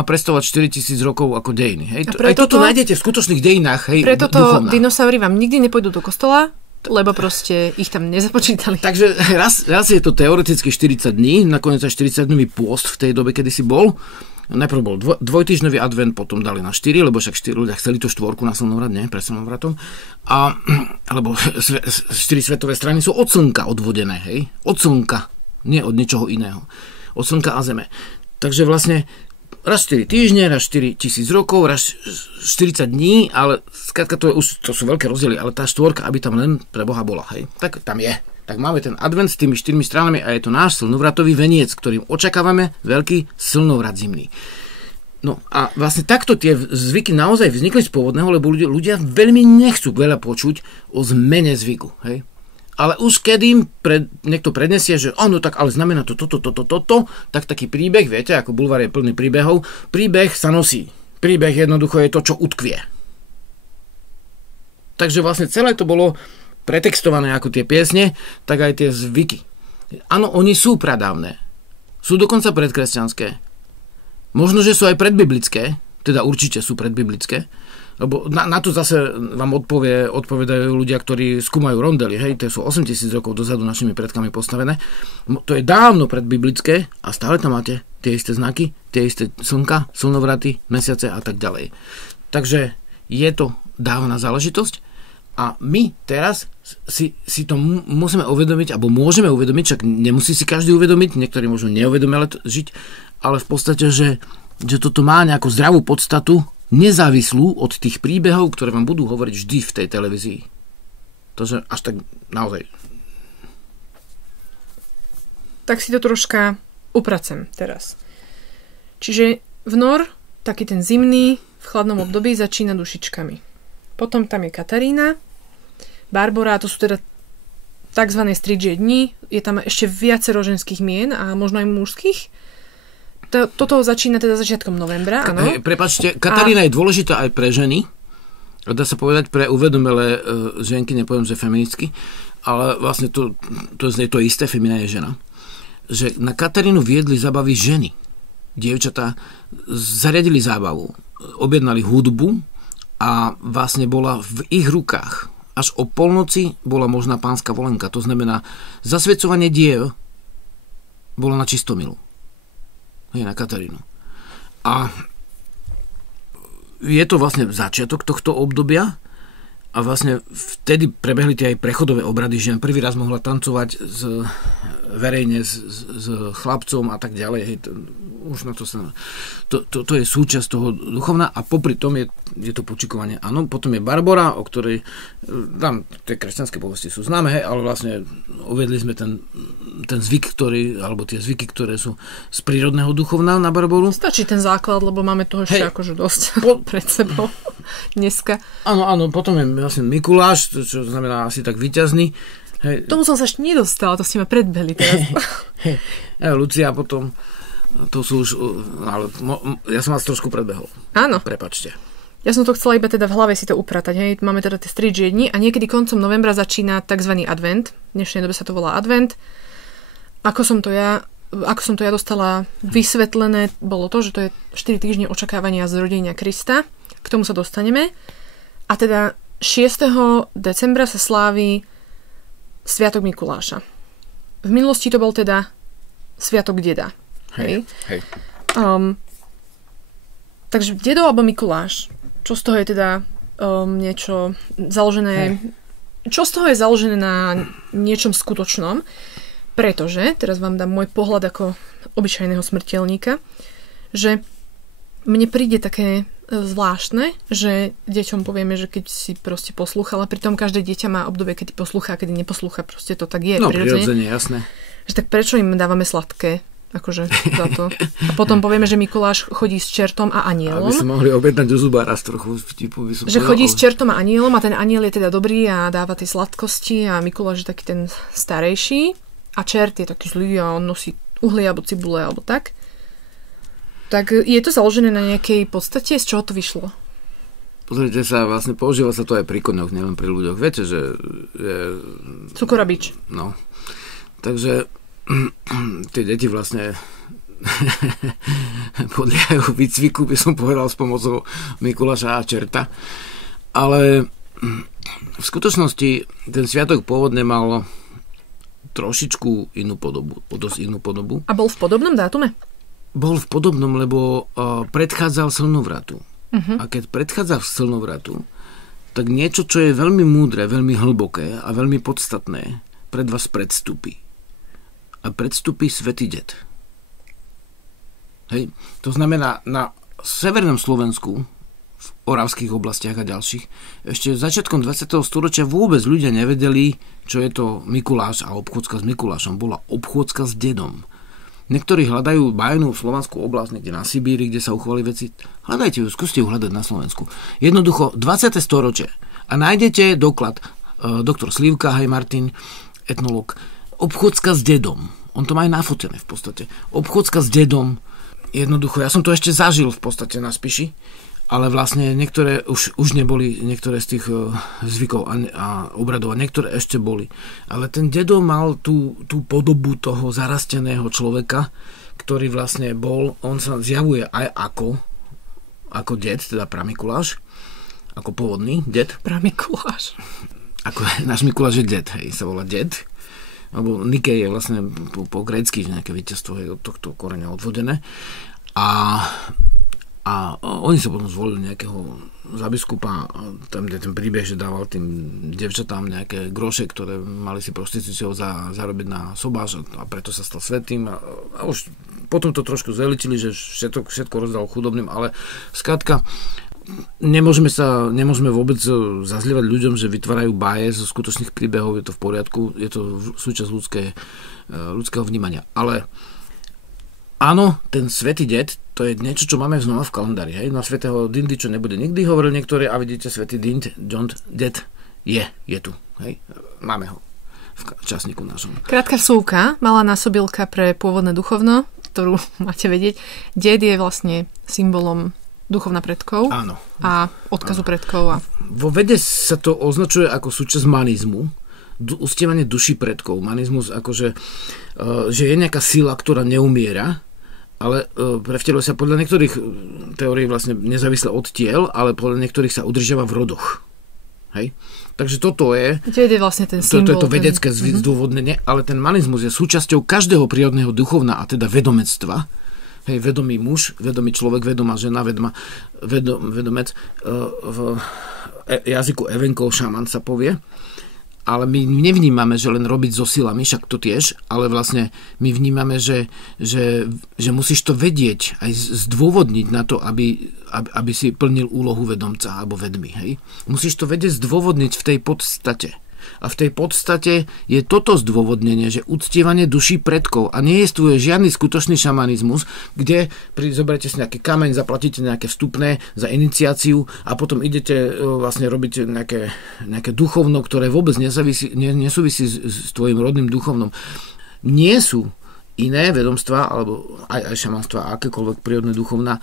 predstavovať 4000 rokov ako dejiny. Hej? Aj toto nájdete v skutočných dejinách. Hej, preto to dinosaury vám nikdy nepôjdu do kostola, lebo proste ich tam nezapočítali. Takže raz je to teoreticky 40 dní, nakoniec aj 40-dňový pôst v tej dobe, kedy si bol. Najprv bol dvojtýždňový advent, potom dali na 4, lebo však 4 ľudia chceli tú 4 na slnovrat, nie? Pre slnovratom. Alebo 4 svetové strany sú od slnka odvodené, hej? Od slnka. Nie od ničoho iného. Od slnka a zeme. Takže vlastne raz 4 týždne, raz 4000 rokov, raz 40 dní, ale skrátka to sú veľké rozdiely, ale tá 4, aby tam len pre Boha bola, hej. Tak tam je. Tak máme ten advent s tými 4 stranami a je to náš slnovratový veniec, ktorým očakávame veľký slnovrat zimný. No a vlastne takto tie zvyky naozaj vznikli z pôvodného, lebo ľudia veľmi nechcú veľa počuť o zmene zvyku, hej. Ale už keď im niekto prednesie, že ono tak ale znamená to, tak taký príbeh, viete, ako bulvár je plný príbehov, príbeh sa nosí. Príbeh jednoducho je to, čo utkvie. Takže vlastne celé to bolo pretextované ako tie piesne, tak aj tie zvyky. Áno, oni sú pradávne. Sú dokonca predkresťanské. Možno, že sú aj predbiblické, teda určite sú predbiblické, lebo na to zase vám odpovedajú ľudia, ktorí skúmajú rondely, hej, to sú 8000 rokov dozadu našimi predkami postavené. To je dávno predbiblické a stále tam máte tie isté znaky, tie isté slnka, slnovraty, mesiace a tak ďalej. Takže je to dávna záležitosť a my teraz si to musíme uvedomiť, alebo môžeme uvedomiť, však nemusí si každý uvedomiť, niektorí môžu neuvedomele žiť, ale v podstate, že toto má nejakú zdravú podstatu, nezávislú od tých príbehov, ktoré vám budú hovoriť vždy v tej televízii. Takže až tak naozaj. Tak si to troška upracem teraz. Čiže vnor, taký ten zimný, v chladnom období začína dušičkami. Potom tam je Katarína, Barbora, to sú teda takzvané stridžie dni, je tam ešte viacero ženských mien a možno aj mužských. Toto začína teda začiatkom novembra, áno. Prepáčte, Katarína je dôležitá aj pre ženy. Dá sa povedať pre uvedomelé ženky, nepoviem, že feministky, ale vlastne to je to isté, femina je žena. Že na Katarínu viedli zábavy ženy. Dievčatá zariadili zábavu, objednali hudbu a vlastne bola v ich rukách. Až o polnoci bola možná pánska volenka. To znamená, zasvedcovanie diev bolo na Čistomilu. Na Katarínu. A je to vlastne začiatok tohto obdobia a vlastne vtedy prebehli tie aj prechodové obrady, že prvý raz mohla tancovať verejne s chlapcom a tak ďalej. Hej, už na to sa... To je súčasť toho duchovná a popri tom je to počikovanie. Áno, potom je Barbora, o ktorej tam tie kresťanské povesti sú známe, hej, ale vlastne uvedli sme ten zvyk, alebo tie zvyky, ktoré sú z prírodného duchovná na Barboru. Stačí ten základ, lebo máme toho ešte akože dosť pred sebou dneska. Áno, potom je vlastne Mikuláš, čo znamená asi tak víťazný. Hej. Tomu som sa ešte nedostal, to ste ma predbehli teraz. Lucia potom, to sú už, ale ja som vás trošku predbehol. Áno. Prepáčte. Ja som to chcela iba teda v hlave si to upratať. Hej. Máme teda tie stridžie dni a niekedy koncom novembra začína tzv. Advent. V dnešnej dobe sa to volá Advent. Ako som to ja dostala vysvetlené, bolo to, že to je 4 týždne očakávania zrodenia Krista. K tomu sa dostaneme. A teda 6. decembra sa slávi Sviatok Mikuláša. V minulosti to bol teda Sviatok Deda. Hej. Takže Dedo alebo Mikuláš, čo z toho je teda niečo založené... Čo z toho je založené na niečom skutočnom? Pretože, teraz vám dám môj pohľad ako obyčajného smrteľníka, že mne príde také zvláštne, že deťom povieme, že keď si proste poslúchala, pritom každé dieťa má obdobie, keď poslúcha a kedy neposlúcha, proste to tak je. No, prirodzene, jasné. Že tak prečo im dávame sladké? Akože za to. A potom povieme, že Mikuláš chodí s čertom a anielom. Aby si mohli objednať do zubára z trochu vtipu. Že chodí s čertom a anielom a ten aniel je teda dobrý a dáva tie sladkosti a Mikuláš je taký ten starejší a čert je taký zlý a on nosí uhlie alebo cibule alebo tak. Tak je to založené na nejakej podstate? Z čoho to vyšlo? Pozrite sa, vlastne používa sa to aj pri koňoch, nielen pri ľuďoch. Viete, že... Cukorabič. No. Takže tie deti vlastne podliehajú výcviku, by som povedal, s pomocou Mikuláša a čerta. Ale v skutočnosti ten sviatok pôvodne mal trošičku inú podobu, dosť inú podobu. A bol v podobnom dátume? Bol v podobnom, lebo predchádzal slnovratu. A keď predchádzal slnovratu, tak niečo, čo je veľmi múdre, veľmi hlboké a veľmi podstatné, pred vás predstupí. A predstupí Svätý Det. Hej. To znamená, na severnom Slovensku, v oravských oblastiach a ďalších, ešte začiatkom 20. storočia vôbec ľudia nevedeli, čo je to Mikuláš a obchôdzka s Mikulášom. Bola obchôdzka s dedom. Niektorí hľadajú bajnú slovanskú oblasť niekde na Sibíri, kde sa uchovali veci. Hľadajte ju, skúste ju hľadať na Slovensku. Jednoducho, 20. storočie. A nájdete doklad, doktor Slivka, hej Martin, etnolog, obchôdzka s dedom. On to má aj nafotené v podstate. Obchôdzka s dedom. Jednoducho, ja som to ešte zažil v podstate na Spiši. ale vlastne niektoré už neboli, niektoré z tých zvykov a obradov, a niektoré ešte boli. Ale ten dedo mal tú podobu toho zarasteného človeka, ktorý vlastne bol, on sa zjavuje aj ako ded, teda Pramikuláš, ako pôvodný ded. Pramikuláš. Ako náš Mikuláš je ded, hej, sa volá ded. Alebo Nike je vlastne po grécky, že nejaké víťazstvo je od tohto koreňa odvodené. A oni sa potom zvolili nejakého za biskupa, tam je ten príbeh, že dával tým devčatám nejaké groše, ktoré mali si prostitúciou zarobiť na sobáš, a preto sa stal svätým, a už potom to trošku zveličili, že všetko rozdal chudobným, ale skrátka nemôžeme vôbec zazlievať ľuďom, že vytvárajú báje zo skutočných príbehov, je to v poriadku, je to súčasť ľudského vnímania. Ale áno, ten svätý ded, to je niečo, čo máme znova v kalendári. Hej? Na svätého Dindy, čo nebude nikdy, hovoril niektoré, a vidíte, svätý John ded je tu. Hej? Máme ho v časníku našom. Krátka vsúka, malá násobilka pre pôvodné duchovno, ktorú máte vedieť. Ded je vlastne symbolom duchovna predkov. Áno. A odkazu predkov. Vo vede sa to označuje ako súčasť manizmu, uctievanie duší predkov. Manizmus akože, že je nejaká sila, ktorá neumiera, ale prevteluje sa podľa niektorých teórií vlastne nezávisle od tiel, ale podľa niektorých sa udržiava v rodoch. Hej? Takže toto je vlastne ten symbol. To je to vedecké zdôvodnenie, ale ten manizmus je súčasťou každého prírodného duchovna, a teda vedomectva. Hej, vedomý muž, vedomý človek, vedomá žena, vedomec, v jazyku evenkov šaman sa povie. Ale my nevnímame, že len robiť so silami, však to tiež, ale vlastne my vnímame, že musíš to vedieť, aj zdôvodniť na to, aby si plnil úlohu vedomca alebo vedmy. Hej? Musíš to vedieť zdôvodniť v tej podstate. A v tej podstate je toto zdôvodnenie, že uctievanie duší predkov, a nie je tu žiadny skutočný šamanizmus, kde zoberete si nejaký kameň, zaplatíte nejaké vstupné za iniciáciu a potom idete vlastne robiť nejaké duchovno, ktoré vôbec nesúvisí s tvojim rodným duchovnom. Nie sú iné vedomstvá alebo aj šamanstva, akékoľvek prírodné duchovná,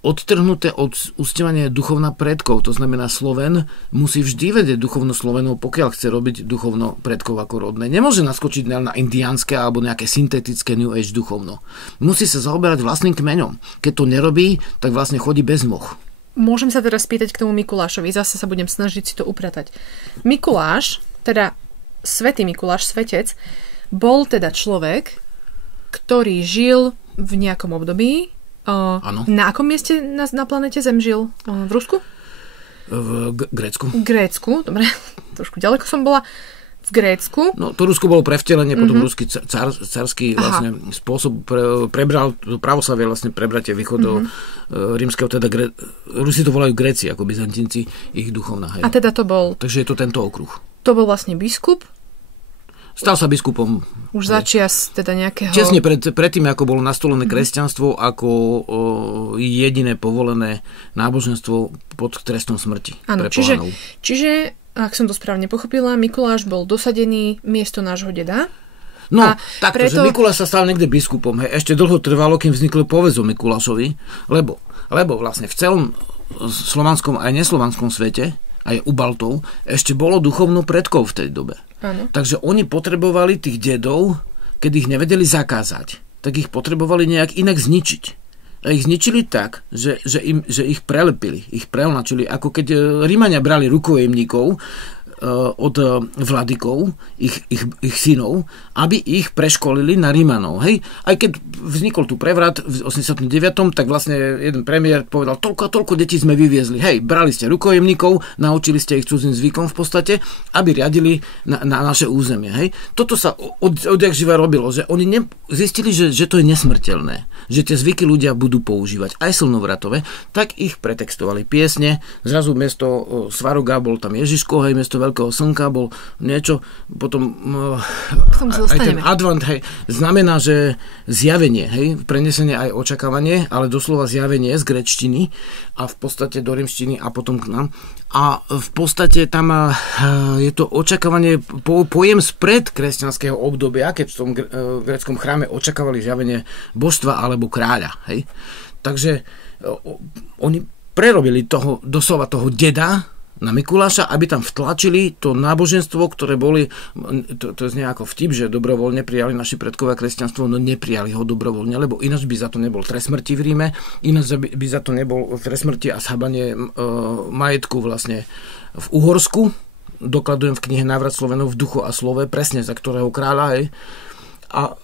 odtrhnuté od uctievania duchovna predkov. To znamená, Sloven musí vždy vedieť duchovno Slovenov, pokiaľ chce robiť duchovno predkov ako rodné. Nemôže naskočiť na indiánske alebo nejaké syntetické New Age duchovno. Musí sa zaoberať vlastným kmeňom. Keď to nerobí, tak vlastne chodí bez moh. Môžem sa teraz spýtať k tomu Mikulášovi. Zase sa budem snažiť si to upratať. Mikuláš, teda svätý Mikuláš, svetec, bol teda človek, ktorý žil v nejakom období. Na akom mieste na planete Zem žil? V Rusku? V Grécku. Grécku, dobre. Trošku ďaleko som bola. V Grécku. No, to Rusko bolo prevtelenie, potom ruský carský vlastne spôsob prebral pravoslavie, vlastne prebratie východu rímskeho, teda Rusi to volajú Gréci, ako Byzantinci, ich duchovná. Hej. A teda to bol... Takže je to tento okruh. To bol vlastne biskup. Stal sa biskupom. Už začias teda nejakého... Česne predtým, ako bolo nastolené kresťanstvo ako jediné povolené náboženstvo pod trestom smrti. Áno, čiže, ak som to správne pochopila, Mikuláš bol dosadený miesto nášho deda. No, takto, že Mikuláš sa stal niekde biskupom. Hej. Ešte dlho trvalo, kým vzniklo povedz o Mikulášovi, lebo vlastne v celom slovanskom aj neslovanskom svete, aj u Baltov, ešte bolo duchovno predkov v tej dobe. Áno. Takže oni potrebovali tých dedov, keď ich nevedeli zakázať, tak ich potrebovali nejak inak zničiť. A ich zničili tak, že ich prelepili, ich preonačili, ako keď Rímania brali rukojemníkov od vladykov, ich synov, aby ich preškolili na Rímanov. Hej? Aj keď vznikol tu prevrat v 89., tak vlastne jeden premiér povedal, toľko a toľko detí sme vyviezli. Hej, brali ste rukojemníkov, naučili ste ich cudzým zvykom v podstate, aby riadili na naše územie. Hej? Toto sa odjak živa robilo, že oni zistili, že to je nesmrteľné, že tie zvyky ľudia budú používať aj slnovratové, tak ich pretextovali piesne, zrazu miesto Svaroga bol tam Ježiško, hej, miesto Veľkého slnka bol niečo, potom aj ten advent, hej, znamená, že zjavenie, hej, prenesenie aj očakávanie, ale doslova zjavenie z gréčtiny a v podstate do rímštiny a potom k nám. A v podstate tam je to očakávanie, pojem spred kresťanského obdobia, keď v tom gréckom chráme očakávali zjavenie božstva alebo kráľa, hej. Takže oni prerobili doslova toho deda na Mikuláša, aby tam vtlačili to náboženstvo, ktoré boli, to je nejako vtip, že dobrovoľne prijali naši predkovia kresťanstvo, no neprijali ho dobrovoľne, lebo ináč by za to nebol trest smrti v Ríme, ináč by za to nebol trest smrti a zhabanie majetku vlastne v Uhorsku. Dokladujem v knihe Návrat Slovenov v duchu a slove, presne za ktorého kráľa, hej. A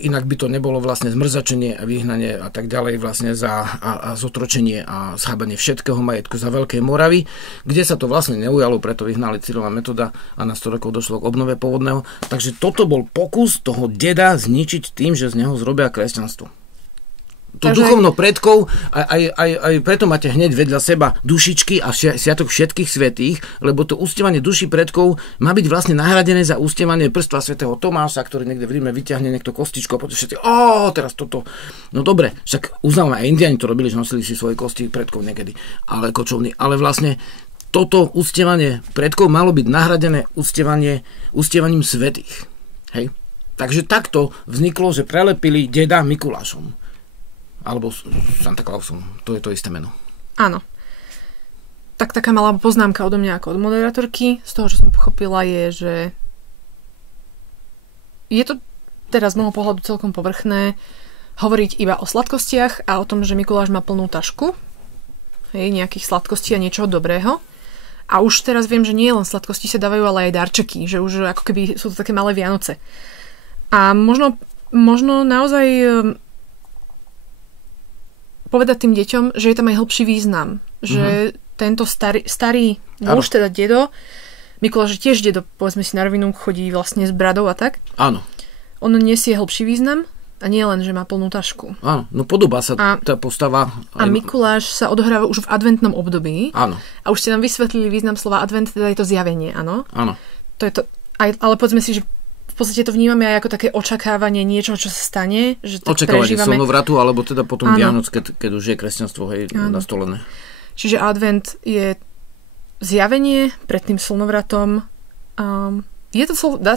inak by to nebolo vlastne zmrzačenie a vyhnanie a tak ďalej vlastne a zotročenie a zhábanie všetkého majetku za Veľkej Moravy, kde sa to vlastne neujalo, preto vyhnali Cyrila Metoda a na 100 rokov došlo k obnove pôvodného. Takže toto bol pokus toho deda zničiť tým, že z neho zrobia kresťanstvo. To duchovno predkov, aj preto máte hneď vedľa seba dušičky a sviatok všetkých svätých, lebo to uctievanie duší predkov má byť vlastne nahradené za uctievanie prstva svätého Tomáša, ktorý niekde v Ríme vyťahne niekto kostičko a potom všetci, teraz toto. No dobre, však uznávame, aj Indiani to robili, že nosili si svoje kosti predkov niekedy, ale kočovní. Ale vlastne toto uctievanie predkov malo byť nahradené uctievaním svätých. Hej? Takže takto vzniklo, že prelepili deda Mikulášom. Alebo Santa Clausom. To je to isté meno. Áno. Tak taká malá poznámka odo mňa ako od moderátorky. Z toho, čo som pochopila, je, že je to teraz z môjho pohľadu celkom povrchné hovoriť iba o sladkostiach a o tom, že Mikuláš má plnú tašku. Hej, nejakých sladkostí a niečoho dobrého. A už teraz viem, že nie len sladkosti sa dávajú, ale aj darčeky. Že už ako keby sú to také malé Vianoce. A možno naozaj povedať tým deťom, že je tam aj hlbší význam. Že tento starý muž, teda dedo, Mikuláš je tiež dedo, povedzme si na rovinu, chodí vlastne s bradou a tak. Áno. On nesie hlbší význam a nie len, že má plnú tašku. Áno, no podobá sa tá postava. A Mikuláš sa odohráva už v adventnom období. Áno. A už ste nám vysvetlili význam slova advent, teda je to zjavenie, áno? Áno. To je to, ale povedzme si, že v podstate to vnímame aj ako také očakávanie niečoho, čo sa stane. Že očakávanie slnovratu, alebo teda potom Vianoc, keď už je kresťanstvo nastolené. Čiže advent je zjavenie pred tým slnovratom.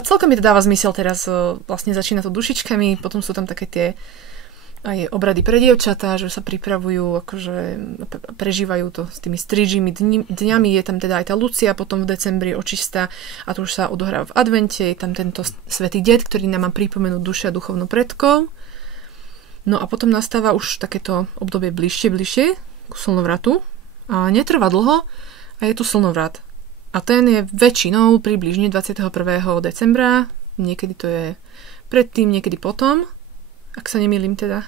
Celkom mi to dáva zmysel teraz. Vlastne začína to dušičkami, potom sú tam také tie aj obrady pre dievčatá, že sa pripravujú, akože prežívajú to s tými strížimi dňami. Je tam teda aj tá Lucia, potom v decembri očista a to už sa odohráva v advente. Je tam tento svätý det, ktorý nám má pripomenúť duše a duchovnú predkov. No a potom nastáva už takéto obdobie bližšie k slnovratu. A netrvá dlho a je tu slnovrat. A ten je väčšinou približne 21. decembra. Niekedy to je predtým, niekedy potom. Ak sa nemýlim teda,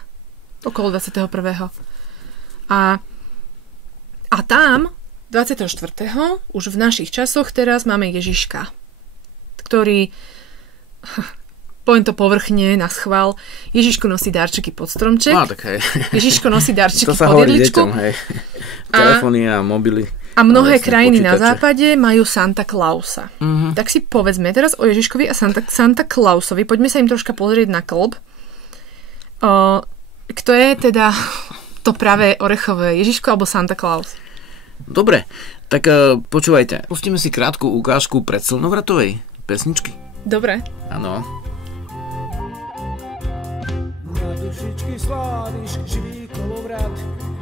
okolo 21. A tam 24. už v našich časoch teraz máme Ježiška, ktorý, poviem to povrchne, na schvál, Ježiško nosí darčeky pod stromček. No, tak hej. Ježiško nosí darčeky pod jedličku. To sa hovorí deťom, hej. Telefóny a mobily. A mnohé krajiny počítače na západe majú Santa Clausa. Tak si povedzme teraz o Ježiškovi a Santa Clausovi. Poďme sa im troška pozrieť na klb. Kto je teda to pravé orechové, Ježiško alebo Santa Claus? Dobre, tak počúvajte. Pustíme si krátku ukážku pred slnovratovej pesničky. Dobre. Áno. Na dušičky sláviš živý kolovrat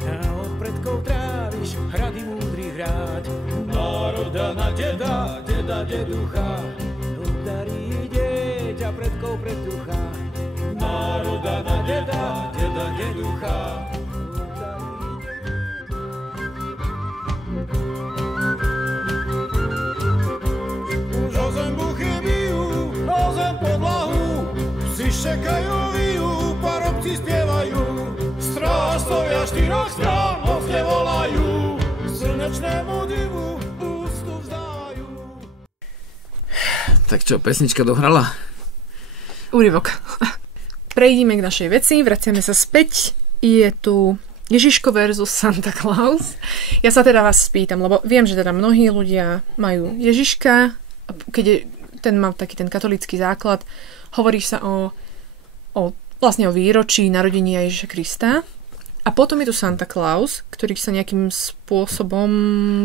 a od predkov tráviš hrady múdrych rád. Národa na deda, deda deducha, udarí dieťa predkov predducha. Národa na deda, deda deducha. Už o zem buchy bijú, o zem podlahu, psi šekajú, vijú, parobci spievajú, strážcovia štyroch strán mocne volajú, slnečnému divu úctu vzdajú. Tak čo, pesnička dohrala? Úryvok. Prejdime k našej veci, vraciame sa späť. Je tu Ježiško versus Santa Claus. Ja sa teda vás spýtam, lebo viem, že teda mnohí ľudia majú Ježiška, keď ten má taký ten katolícky základ, hovorí sa vlastne o výročí narodenia Ježiša Krista. A potom je tu Santa Claus, ktorý sa nejakým spôsobom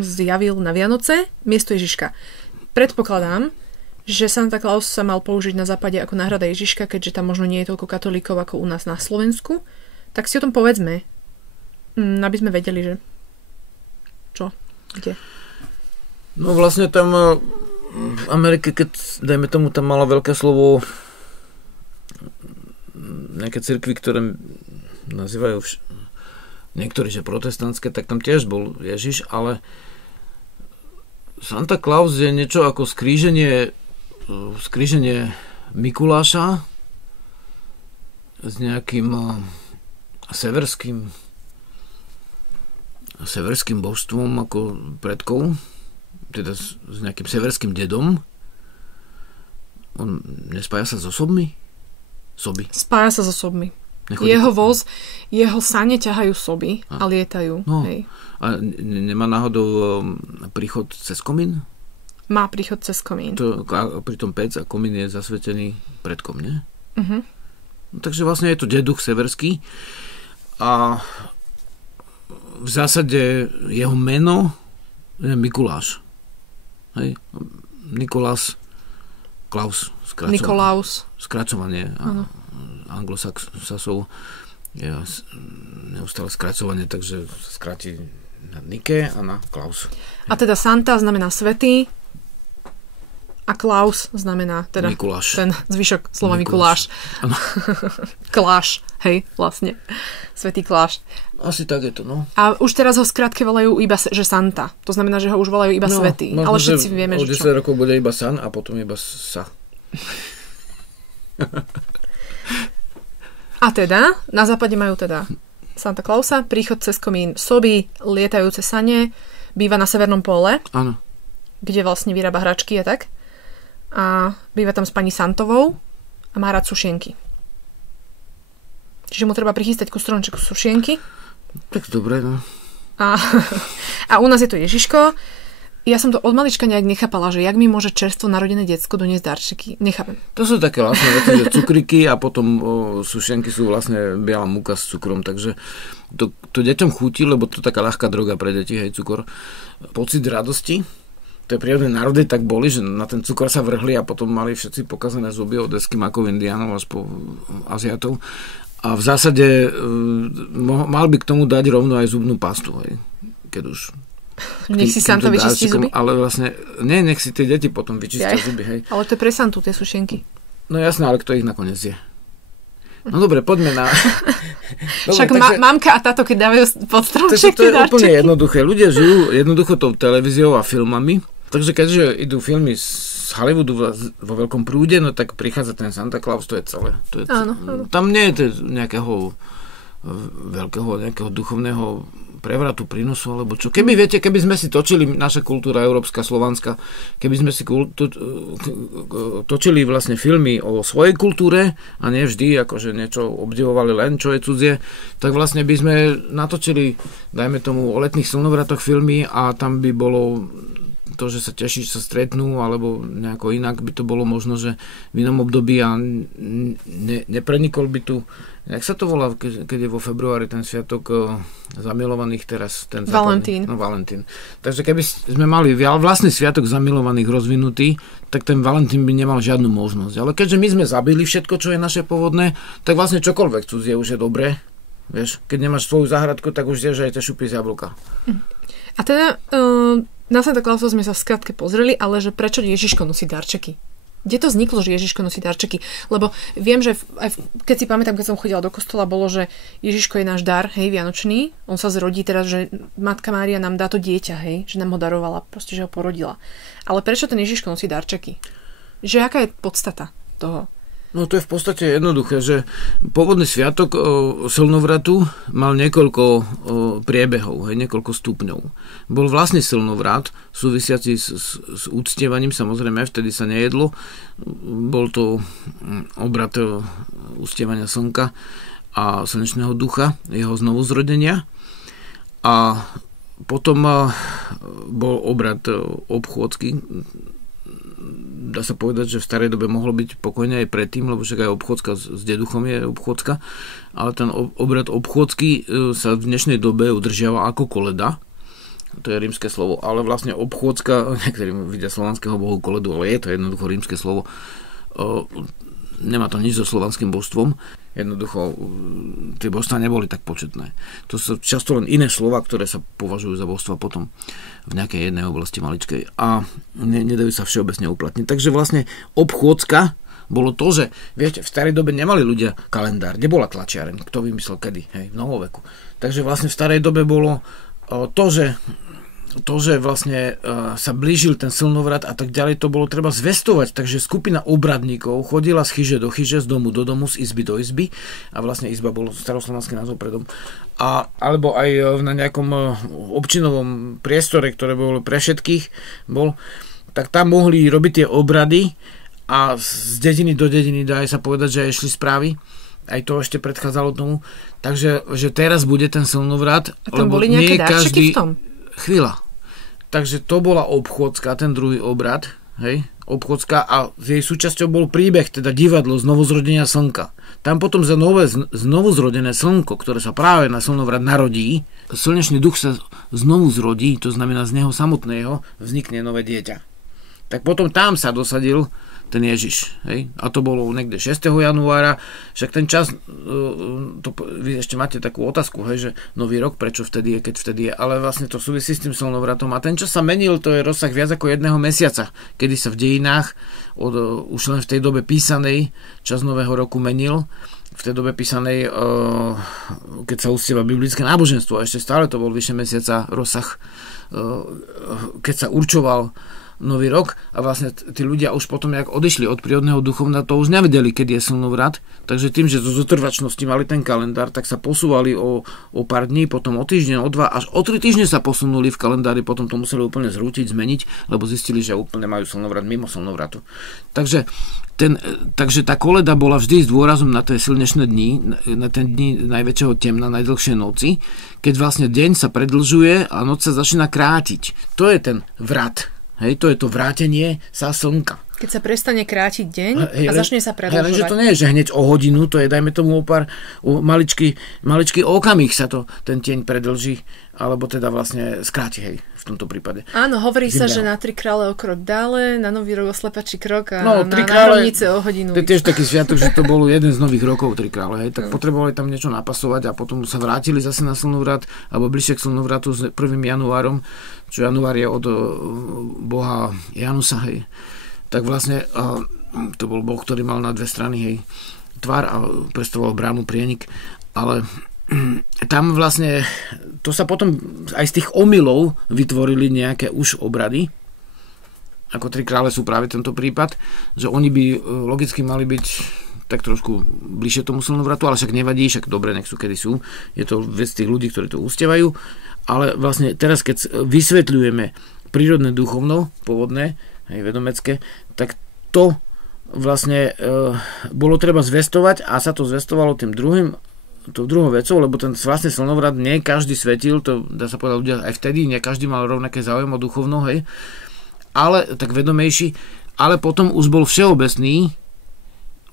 zjavil na Vianoce miesto Ježiška. Predpokladám, že Santa Claus sa mal použiť na západe ako náhrada Ježiška, keďže tam možno nie je toľko katolíkov ako u nás na Slovensku. Tak si o tom povedzme, aby sme vedeli, že čo? Kde? No vlastne tam v Amerike, keď dajme tomu, tam mala veľké slovo nejaké cirkvi, ktoré nazývajú niektorí, že protestantské, tak tam tiež bol Ježiš, ale Santa Claus je niečo ako skríženie Mikuláša s nejakým severským božstvom ako predkov, teda s nejakým severským dedom. On nespája sa s osobmi? Soby. Spája sa s osobmi. Jeho voz, jeho sane ťahajú soby a lietajú. No. Hej. A nemá náhodou príchod cez komín? Má príchod cez komín. Pri tom pec a komín je zasvetený predkom, nie? Uh-huh. No, takže vlastne je to deduch severský a v zásade jeho meno je Mikuláš. Hej? Nikolás Klaus. Nikolaus. Skracovanie. Anglosaxov je neustále skracovanie, takže sa skráti na Nike a na Klaus. A teda Santa znamená svätý a Klaus znamená teda Mikuláš. Ten zvyšok slova Mikuláš. Kláš, hej, vlastne. Svätý Kláš. Asi tak je to, no. A už teraz ho skrátke volajú iba, že Santa. To znamená, že ho už volajú iba svätý. Ale všetci vieme, že čo. O 10 rokov bude iba San a potom iba Sa. A teda, na západe majú teda Santa Clausa, príchod cez komín soby, lietajúce sane, býva na severnom póle, áno, kde vlastne vyrába hračky a tak. A býva tam s pani Santovou a má rád sušienky. Čiže mu treba prichystať ku stromčeku sušienky. Tak dobre, no. A u nás je to Ježiško. Ja som to od malička nejak nechápala, že jak mi môže čerstvo narodené decko doniesť darčeky. Nechápem. To sú také vlastne veci, že cukriky a potom sušenky sú vlastne biela múka s cukrom, takže to deťom chutí, lebo to je taká ľahká droga pre deti, hej, cukor. Pocit radosti, to je prírodné, národy tak boli, že na ten cukor sa vrhli a potom mali všetci pokazané zuby od eskimákov, indiánov až po Aziatov. A v zásade mal by k tomu dať rovno aj zubnú pastu, hej, keď už. Nech si Santa vyčistí zuby? Ale vlastne, nech si tie deti potom vyčistia zuby, hej. Ale to je pre Santu, tie sušenky. No jasné, ale kto ich nakoniec je? No dobre, poďme na... Dobre, však takže... mamka a táto, keď dávajú pod stromček to je úplne jednoduché. Ľudia žijú jednoducho tou televíziou a filmami. Takže keďže idú filmy z Hollywoodu vo veľkom prúde, no tak prichádza ten Santa Claus, to je celé. Áno. Tam nie je nejakého duchovného prevratu, prínosu, alebo čo. Keby sme si točili, naša kultúra európska, slovanská, keby sme si točili vlastne filmy o svojej kultúre a nie vždy akože niečo obdivovali len, čo je cudzie, tak vlastne by sme natočili, dajme tomu, o letných slnovratoch filmy a tam by bolo to, že sa teší, že sa stretnú, alebo nejako inak by to bolo možno, že v inom období a neprenikol by tu, jak sa to volá, keď je vo februári ten sviatok zamilovaných teraz, ten Valentín. No, Valentín. Takže keby sme mali vlastný sviatok zamilovaných rozvinutý, tak ten Valentín by nemal žiadnu možnosť. Ale keďže my sme zabili všetko, čo je naše pôvodné, tak vlastne čokoľvek cudzie už je dobré. Vieš, keď nemáš svoju záhradku, tak už vieš, že aj tie šupy z jablka. A teda na Santa Clausa sme sa v skratke pozreli, ale že prečo Ježiško nosí darčeky? Kde to vzniklo, že Ježiško nosí darčeky? Lebo viem, že keď si pamätám, keď som chodila do kostola, bolo, že Ježiško je náš dar, hej, vianočný. On sa zrodí teraz, že Matka Mária nám dá to dieťa, hej, že nám ho darovala, proste, že ho porodila. Ale prečo ten Ježiško nosí darčeky? Že aká je podstata toho? No to je v podstate jednoduché, že pôvodný sviatok slnovratu mal niekoľko priebehov, niekoľko stupňov. Bol vlastný slnovrat, súvisiaci s úctievaním, samozrejme, vtedy sa nejedlo. Bol to obrad uctievania slnka a slnečného ducha, jeho znovuzrodenia. A potom bol obrad obchôdzky. Dá sa povedať, že v starej dobe mohlo byť pokojne aj predtým, lebo však aj obchôdzka s deduchom je obchôdzka, ale ten obrad obchôdzky sa v dnešnej dobe udržiava ako koleda, to je rímske slovo, ale vlastne obchôdzka, niektorí vidia slovanského bohu koledu, ale je to jednoducho rímske slovo, nemá to nič so slovanským božstvom. Jednoducho, tie božstvá neboli tak početné. To sú často len iné slova, ktoré sa považujú za božstva potom v nejakej jednej oblasti maličkej a nedajú sa všeobecne uplatniť. Takže vlastne obchôdzka bolo to, že viete, v starej dobe nemali ľudia kalendár, nebola tlačiareň, kto vymyslel kedy, hej, v novoveku. Takže vlastne v starej dobe bolo to, že vlastne sa blížil ten slnovrat a tak ďalej, to bolo treba zvestovať, takže skupina obradníkov chodila z chyže do chyže, z domu do domu, z izby do izby a vlastne izba bol staroslovanský názov pre dom. Alebo aj na nejakom občinovom priestore, ktoré bolo pre všetkých, tak tam mohli robiť tie obrady a z dediny do dediny dá sa povedať, že išli správy. Aj to ešte predchádzalo tomu. Takže že teraz bude ten slnovrat. A tam boli nejaké darčeky v tom? Chvíľa. Takže to bola obchôdzka, ten druhý obrad, hej, obchôdzka a jej súčasťou bol príbeh, teda divadlo znovuzrodenia slnka. Tam potom za nové znovuzrodené slnko, ktoré sa práve na slnovrat narodí, slnečný duch sa znovu zrodí, to znamená z neho samotného vznikne nové dieťa. Tak potom tam sa dosadil ten Ježiš. Hej? A to bolo niekde 6. januára. Však ten čas, vy ešte máte takú otázku, hej, že nový rok, prečo vtedy je, keď vtedy je. Ale vlastne to súvisí s tým slnovratom. A ten čas sa menil, to je rozsah viac ako 1 mesiaca, kedy sa v dejinách, už len v tej dobe písanej, čas nového roku menil. V tej dobe písanej, keď sa uctieva biblické náboženstvo, a ešte stále to bol vyše mesiaca rozsah, keď sa určoval nový rok a vlastne tí ľudia už potom, jak odišli od prírodného duchovna, to už nevedeli, keď je slnovrat, takže tým, že zo zotrvačnosti mali ten kalendár, tak sa posúvali o pár dní, potom o týždeň, o 2, až o 3 týždne sa posunuli v kalendári, potom to museli úplne zrútiť, zmeniť, lebo zistili, že úplne majú slnovrat mimo slnovratu. Takže tá koleda bola vždy s dôrazom na tie slnečné dni, na ten dni najväčšieho temna, najdlhšie noci, keď vlastne deň sa predlžuje a noc sa začína krátiť. To je ten vrat. Hej, to je to vrátenie sa slnka. Keď sa prestane krátiť deň a začne sa predĺžovať. Lenže to nie je, že hneď o hodinu, to je, dajme tomu, maličký okamih sa to, ten tieň predĺží, alebo teda vlastne skráti, hej, v tomto prípade. Áno, hovorí sa, že na 3 krále o krok dále, na Nový rok o slepačí krok a na hromnice o hodinu. To je tiež taký sviatok, že to bol jeden z nových rokov 3 krále, hej, tak potrebovali tam niečo napasovať a potom sa vrátili zase na slnovrat, alebo bližšie k slnovratu s 1. januárom, čo január je od boha Janusa, hej. Tak vlastne to bol boh, ktorý mal na 2 strany, hej, tvár a predstavoval bránu, prienik, ale tam vlastne to sa potom aj z tých omylov vytvorili nejaké už obrady, ako 3 krále sú práve tento prípad, že oni by logicky mali byť tak trošku bližšie tomu slnovratu, ale však nevadí, však dobre, nech sú kedy sú, je to vec tých ľudí, ktorí to ustievajú, ale vlastne teraz, keď vysvetľujeme prírodné duchovno, pôvodné, aj vedomecké, tak to vlastne bolo treba zvestovať a sa to zvestovalo tou druhou vecou, lebo ten vlastne slnovrat nie každý svetil, to dá sa povedať ľudia aj vtedy, nie každý mal rovnaké záujem o duchovno, hej, ale tak vedomejší, ale potom už bol všeobecný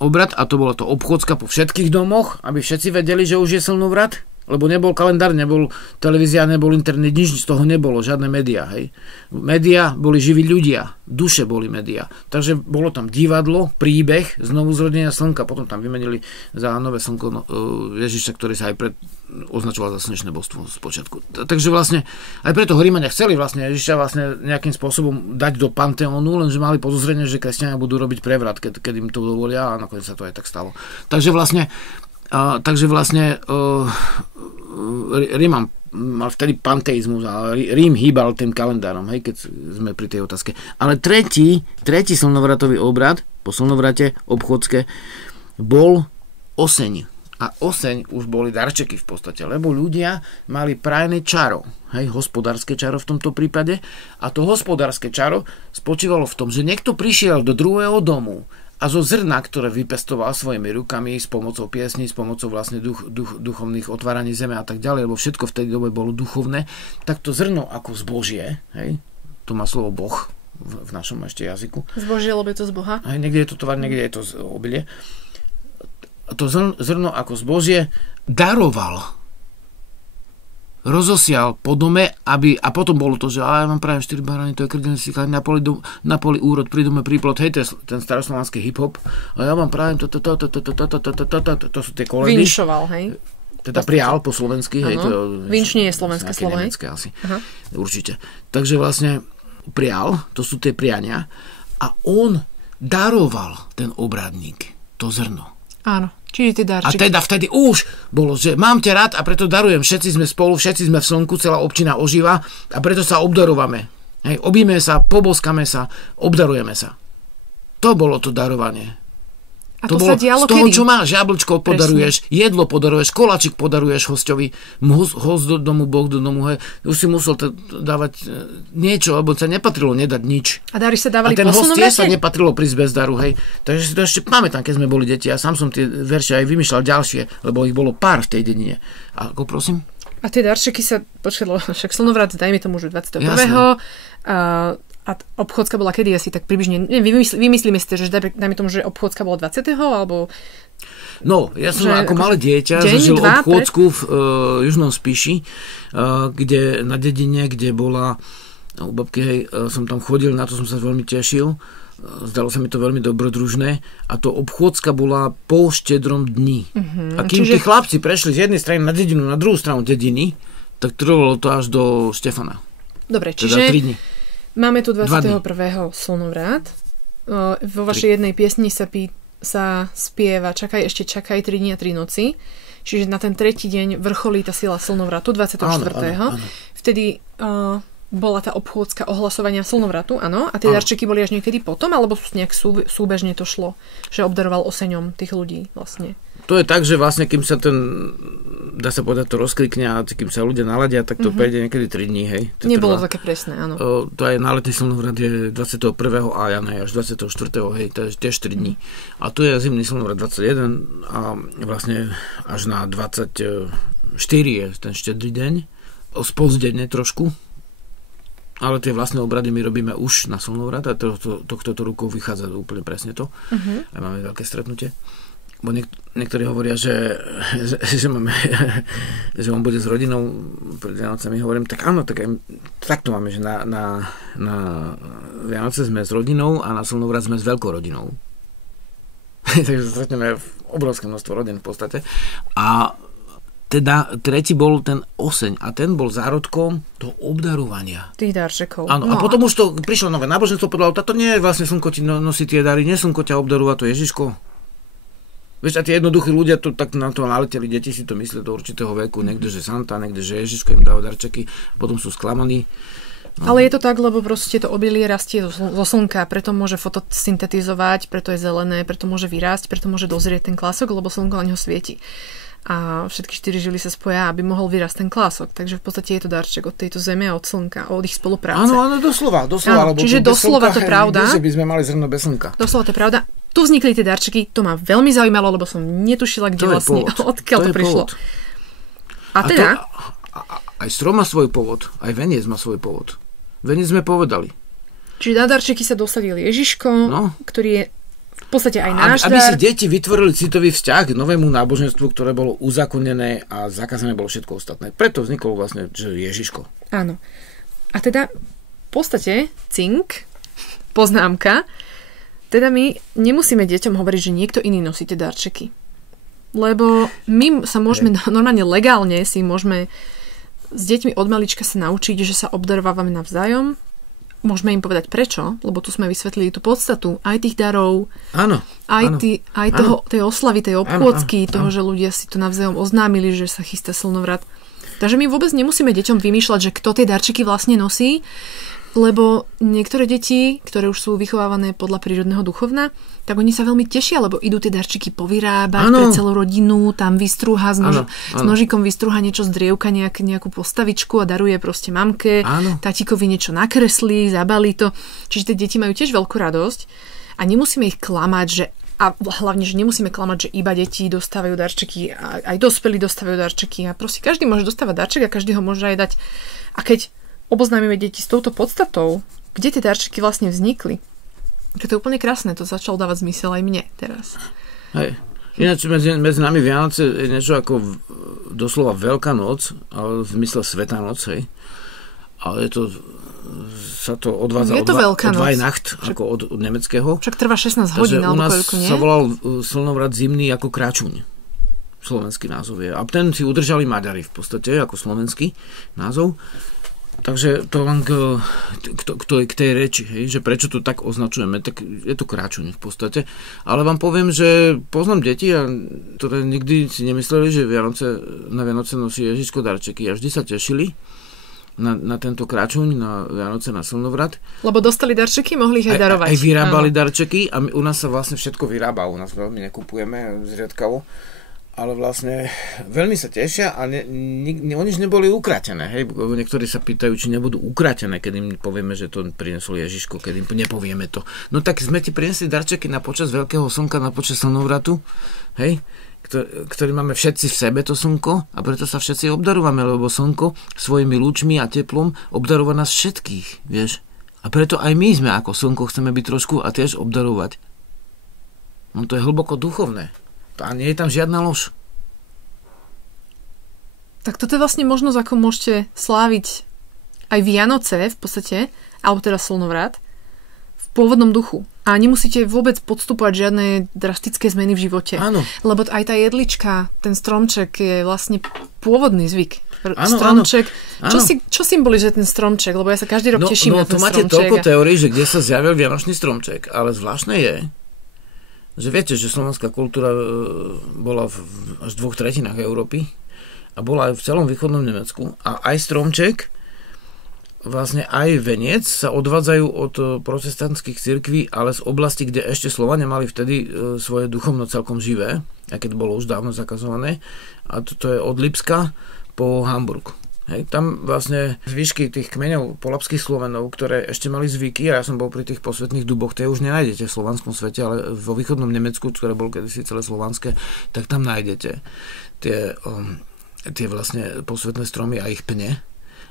obrad a to bolo to obchôdzka po všetkých domoch, aby všetci vedeli, že už je slnovrat, lebo nebol kalendár, nebol televízia, nebol internet, nič z toho nebolo, žiadne médiá, hej. Médiá boli živí ľudia, duše boli médiá. Takže bolo tam divadlo, príbeh, znovuzrodenia slnka, potom tam vymenili za nové slnko Ježiša, ktorý sa aj označoval za slnečné božstvo z počiatku. Takže vlastne aj preto Rímania chceli vlastne Ježiša vlastne nejakým spôsobom dať do panteónu, lenže mali podozrenie, že kresťania budú robiť prevrat, keď im to dovolia a nakoniec sa to aj tak stalo. Takže vlastne Rím mal vtedy panteizmus a Rím hýbal tým kalendárom, hej, keď sme pri tej otázke. Ale tretí slnovratový obrad po slnovrate obchodské bol oseň. A oseň už boli darčeky v podstate, lebo ľudia mali prajné čaro, hej, hospodárske čaro v tomto prípade. A to hospodárske čaro spočívalo v tom, že niekto prišiel do druhého domu a zo zrna, ktoré vypestoval svojimi rukami s pomocou piesní, s pomocou vlastne duchovných otváraní zeme a tak ďalej, lebo všetko v tej dobe bolo duchovné, tak to zrno ako zbožie, hej, to má slovo boh v našom ešte jazyku. Zbožie, lebo je to z Boha. Hej, niekde je to tovar, niekde je to obilie. To zrno ako zbožie daroval rozosial po dome, a potom bolo to, že ja vám prajem 4 barány, to je krdený si na poli úrod, pri dome príplod, hej, ten staroslovanský hip-hop, a ja vám prajem to sú tie koledy. Vinšoval, hej? Teda prial po slovensky, hej. Vinš nie je slovenské slovo, hej? Asi, určite. Takže vlastne prial, to sú tie priania, a on daroval ten obradník, to zrno. Áno, čiže tie darčeky. A teda vtedy už bolo, že mám ťa rád a preto darujem, všetci sme spolu, všetci sme v slnku, celá občina ožíva a preto sa obdarúvame. Hej, objíme sa, poboskame sa, obdarujeme sa. To bolo to darovanie. A to sa dialo kedy? Z toho, kedy? čo máš, jablčko podaruješ, jedlo podaruješ, koláčik podaruješ hostovi, host do domu, Boh do domu, hej. Už si musel dávať niečo, lebo sa nepatrilo nedať nič. A dary sa dávali po slnovrate? A ten host tiež sa nepatrilo prísť bez daru, hej. Takže si to ešte pamätám, keď sme boli deti. Ja sám som tie verše aj vymýšľal ďalšie, lebo ich bolo pár v tej dedine. A ako prosím? A tie darčeky sa, však slnovrat, dajme tomu už 21. A obchodzka bola kedy asi tak približne, vymyslíme si, že dajme tomu, že obchodzka bola 20. alebo... No, ja som ako malé dieťa zažil obchodzku v Južnom Spiši, kde na dedine, kde bola u babky, hej, som tam chodil, na to som sa veľmi tešil. Zdalo sa mi to veľmi dobrodružné a to obchodzka bola po štedrom dni. A kým tí chlapci prešli z jednej strany na dedinu, na druhú stranu dediny, tak trvalo to až do Štefana. Dobre, teda 3 dni. Máme tu 21. slnovrat. Vo vašej jednej piesni sa spieva Čakaj, 3 dni a 3 noci. Čiže na ten tretí deň vrcholí tá sila slnovratu 24. Áno. Vtedy bola tá obchôdzka ohlasovania slnovratu, áno. A tie darčeky boli až niekedy potom, alebo nejak súbežne to šlo, že obdaroval oseňom tých ľudí vlastne. To je tak, že vlastne kým sa dá sa povedať, to rozklikne a kým sa ľudia naladia, tak to prejde niekedy 3 dní, hej. Nebolo také presné, áno. To aj náletný slnovrat je 21. a Jana až 24. hej, to je tiež 3 dní. A tu je zimný slnovrat 21 a vlastne až na 24 je ten štedrý deň. Spozdene trošku. Ale tie vlastné obrady my robíme už na slnovrat a tohto rukou vychádza úplne presne to. A máme veľké stretnutie. Bo niektorí hovoria, že on bude s rodinou pred Vianocami. Hovorím, tak áno, tak to máme, že na Vianoce sme s rodinou a na slnovrat sme s veľkou rodinou. Takže stretneme obrovské množstvo rodín v podstate. A teda tretí bol ten oseň a ten bol zárodkom toho obdarovania. Tých darčekov. Áno, a potom už to prišlo nové náboženstvo, povedalo, táto nie je vlastne slnko ti nosí tie dary, nie slnko ťa obdarúva, to Ježiško. Vieš, a tie jednoduchí ľudia to tak na to naleteli, deti si to myslia do určitého veku, niekde, že Santa, niekde, že Ježiško im dáva darčeky, potom sú sklamaní. No. Ale je to tak, lebo proste to obilie rastie zo slnka, preto môže fotosyntetizovať, preto je zelené, preto môže vyrásť, preto môže dozrieť ten klások, lebo slnko na neho svieti. A všetky 4 žily sa spoja, aby mohol vyrásť ten klások. Takže v podstate je to darček od tejto zeme a od slnka, od ich spolupráce. Áno, doslova. Áno, čiže doslova to pravda. Že by sme mali zrno bez slnka. Doslova to pravda. Tu vznikli tie darčeky, to ma veľmi zaujímalo, lebo som netušila, kde vlastne, odkiaľ to prišlo. A teda... Aj strom má svoj pôvod, aj veniec má svoj pôvod. Veniec sme povedali. Čiže na darčeky sa dosadil Ježiško, ktorý je v podstate aj náš dar. Aby si deti vytvorili citový vzťah k novému náboženstvu, ktoré bolo uzákonené a zakázané bolo všetko ostatné. Preto vzniklo vlastne, že Ježiško. Áno. A teda v podstate cink, poznámka, teda my nemusíme deťom hovoriť, že niekto iný nosí tie darčeky. Lebo my sa môžeme normálne legálne si môžeme s deťmi od malička sa naučiť, že sa obdarovávame navzájom. Môžeme im povedať prečo, lebo tu sme vysvetlili tú podstatu aj tých darov, tej oslavy, tej obchôdzky, toho, že ľudia si to navzájom oznámili, že sa chystá slnovrat. Takže my vôbec nemusíme deťom vymýšľať, že kto tie darčeky vlastne nosí, lebo niektoré deti, ktoré už sú vychovávané podľa prírodného duchovna, tak oni sa veľmi tešia, lebo idú tie darčeky povyrábať pre celú rodinu, tam vystrúha s nožikom vystrúha niečo z drievka, nejakú postavičku a daruje proste mamke, tatikovi niečo nakreslí, zabalí to. Čiže tie deti majú tiež veľkú radosť a nemusíme ich klamať, a hlavne, že nemusíme klamať, že iba deti dostávajú darčeky, aj dospelí dostávajú darčeky a proste každý môže dostávať darček a každý ho môže aj dať. A keď oboznámime deti s touto podstatou, kde tie darčeky vlastne vznikli. To je úplne krásne, to začalo dávať zmysel aj mne teraz. Hej. Ináč medzi nami Vianoce je niečo ako doslova Veľká noc, ale v zmysle Svätá noc, hej. Ale sa to odvádza od Weihnacht, ako od nemeckého. Však trvá 16 hodín, alebo koľko, nie? U nás sa volal slnovrat zimný ako kráčuň. Slovenský názov je. A ten si udržali Maďari v podstate, ako slovenský názov. Takže to len k tej reči, hej, že prečo to tak označujeme, tak je to kráčuň v podstate. Ale vám poviem, že poznám deti, ktoré nikdy si nemysleli, že na Vianoce nosí Ježiško darčeky a vždy sa tešili na tento kráčuň, na Vianoce, na slnovrat. Lebo dostali darčeky, mohli ich aj darovať. Aj vyrábali darčeky a u nás sa vlastne všetko vyrába, u nás veľmi nekupujeme zriedkavo. Ale vlastne veľmi sa tešia a o nič neboli ukrátené. Hej? Niektorí sa pýtajú, či nebudú ukrátené, keď im povieme, že to prinesol Ježiško, keď im nepovieme to. No tak sme ti prinesli darčeky na počas veľkého slnka, na počas slnovratu, hej? Ktorý máme všetci v sebe, to slnko, a preto sa všetci obdarúvame, lebo slnko svojimi lúčmi a teplom obdarúva nás všetkých, vieš? A preto aj my sme ako slnko chceme byť trošku a tiež obdarovať. No to je hlboko duchovné. A nie je tam žiadna lož. Tak toto je vlastne možnosť, ako môžete sláviť aj Vianoce v podstate, alebo teda slnovrat, v pôvodnom duchu. A nemusíte vôbec podstupovať žiadne drastické zmeny v živote. Áno. Lebo aj tá jedlička, ten stromček je vlastne pôvodný zvyk. Stromček. Áno. Čo symbolizuje ten stromček? Lebo ja sa každý rok teším na ten stromček. No to máte toľko teórií, že kde sa zjavil vianočný stromček. Ale zvláštne je, že viete, že slovenská kultúra bola až v 2/3 Európy a bola aj v celom východnom Nemecku a aj stromček, vlastne aj veniec sa odvádzajú od protestantských cirkví, ale z oblasti, kde ešte Slovania mali vtedy svoje duchovno celkom živé, aj keď bolo už dávno zakazované, a to je od Lipska po Hamburg. Hej, tam vlastne zvyšky tých kmeňov polabských Slovenov, ktoré ešte mali zvyky, a ja som bol pri tých posvetných duboch, tie už nenájdete v slovanskom svete, ale vo východnom Nemecku, ktoré bolo kedysi celé slovanské, tak tam nájdete tie vlastne posvetné stromy a ich pne.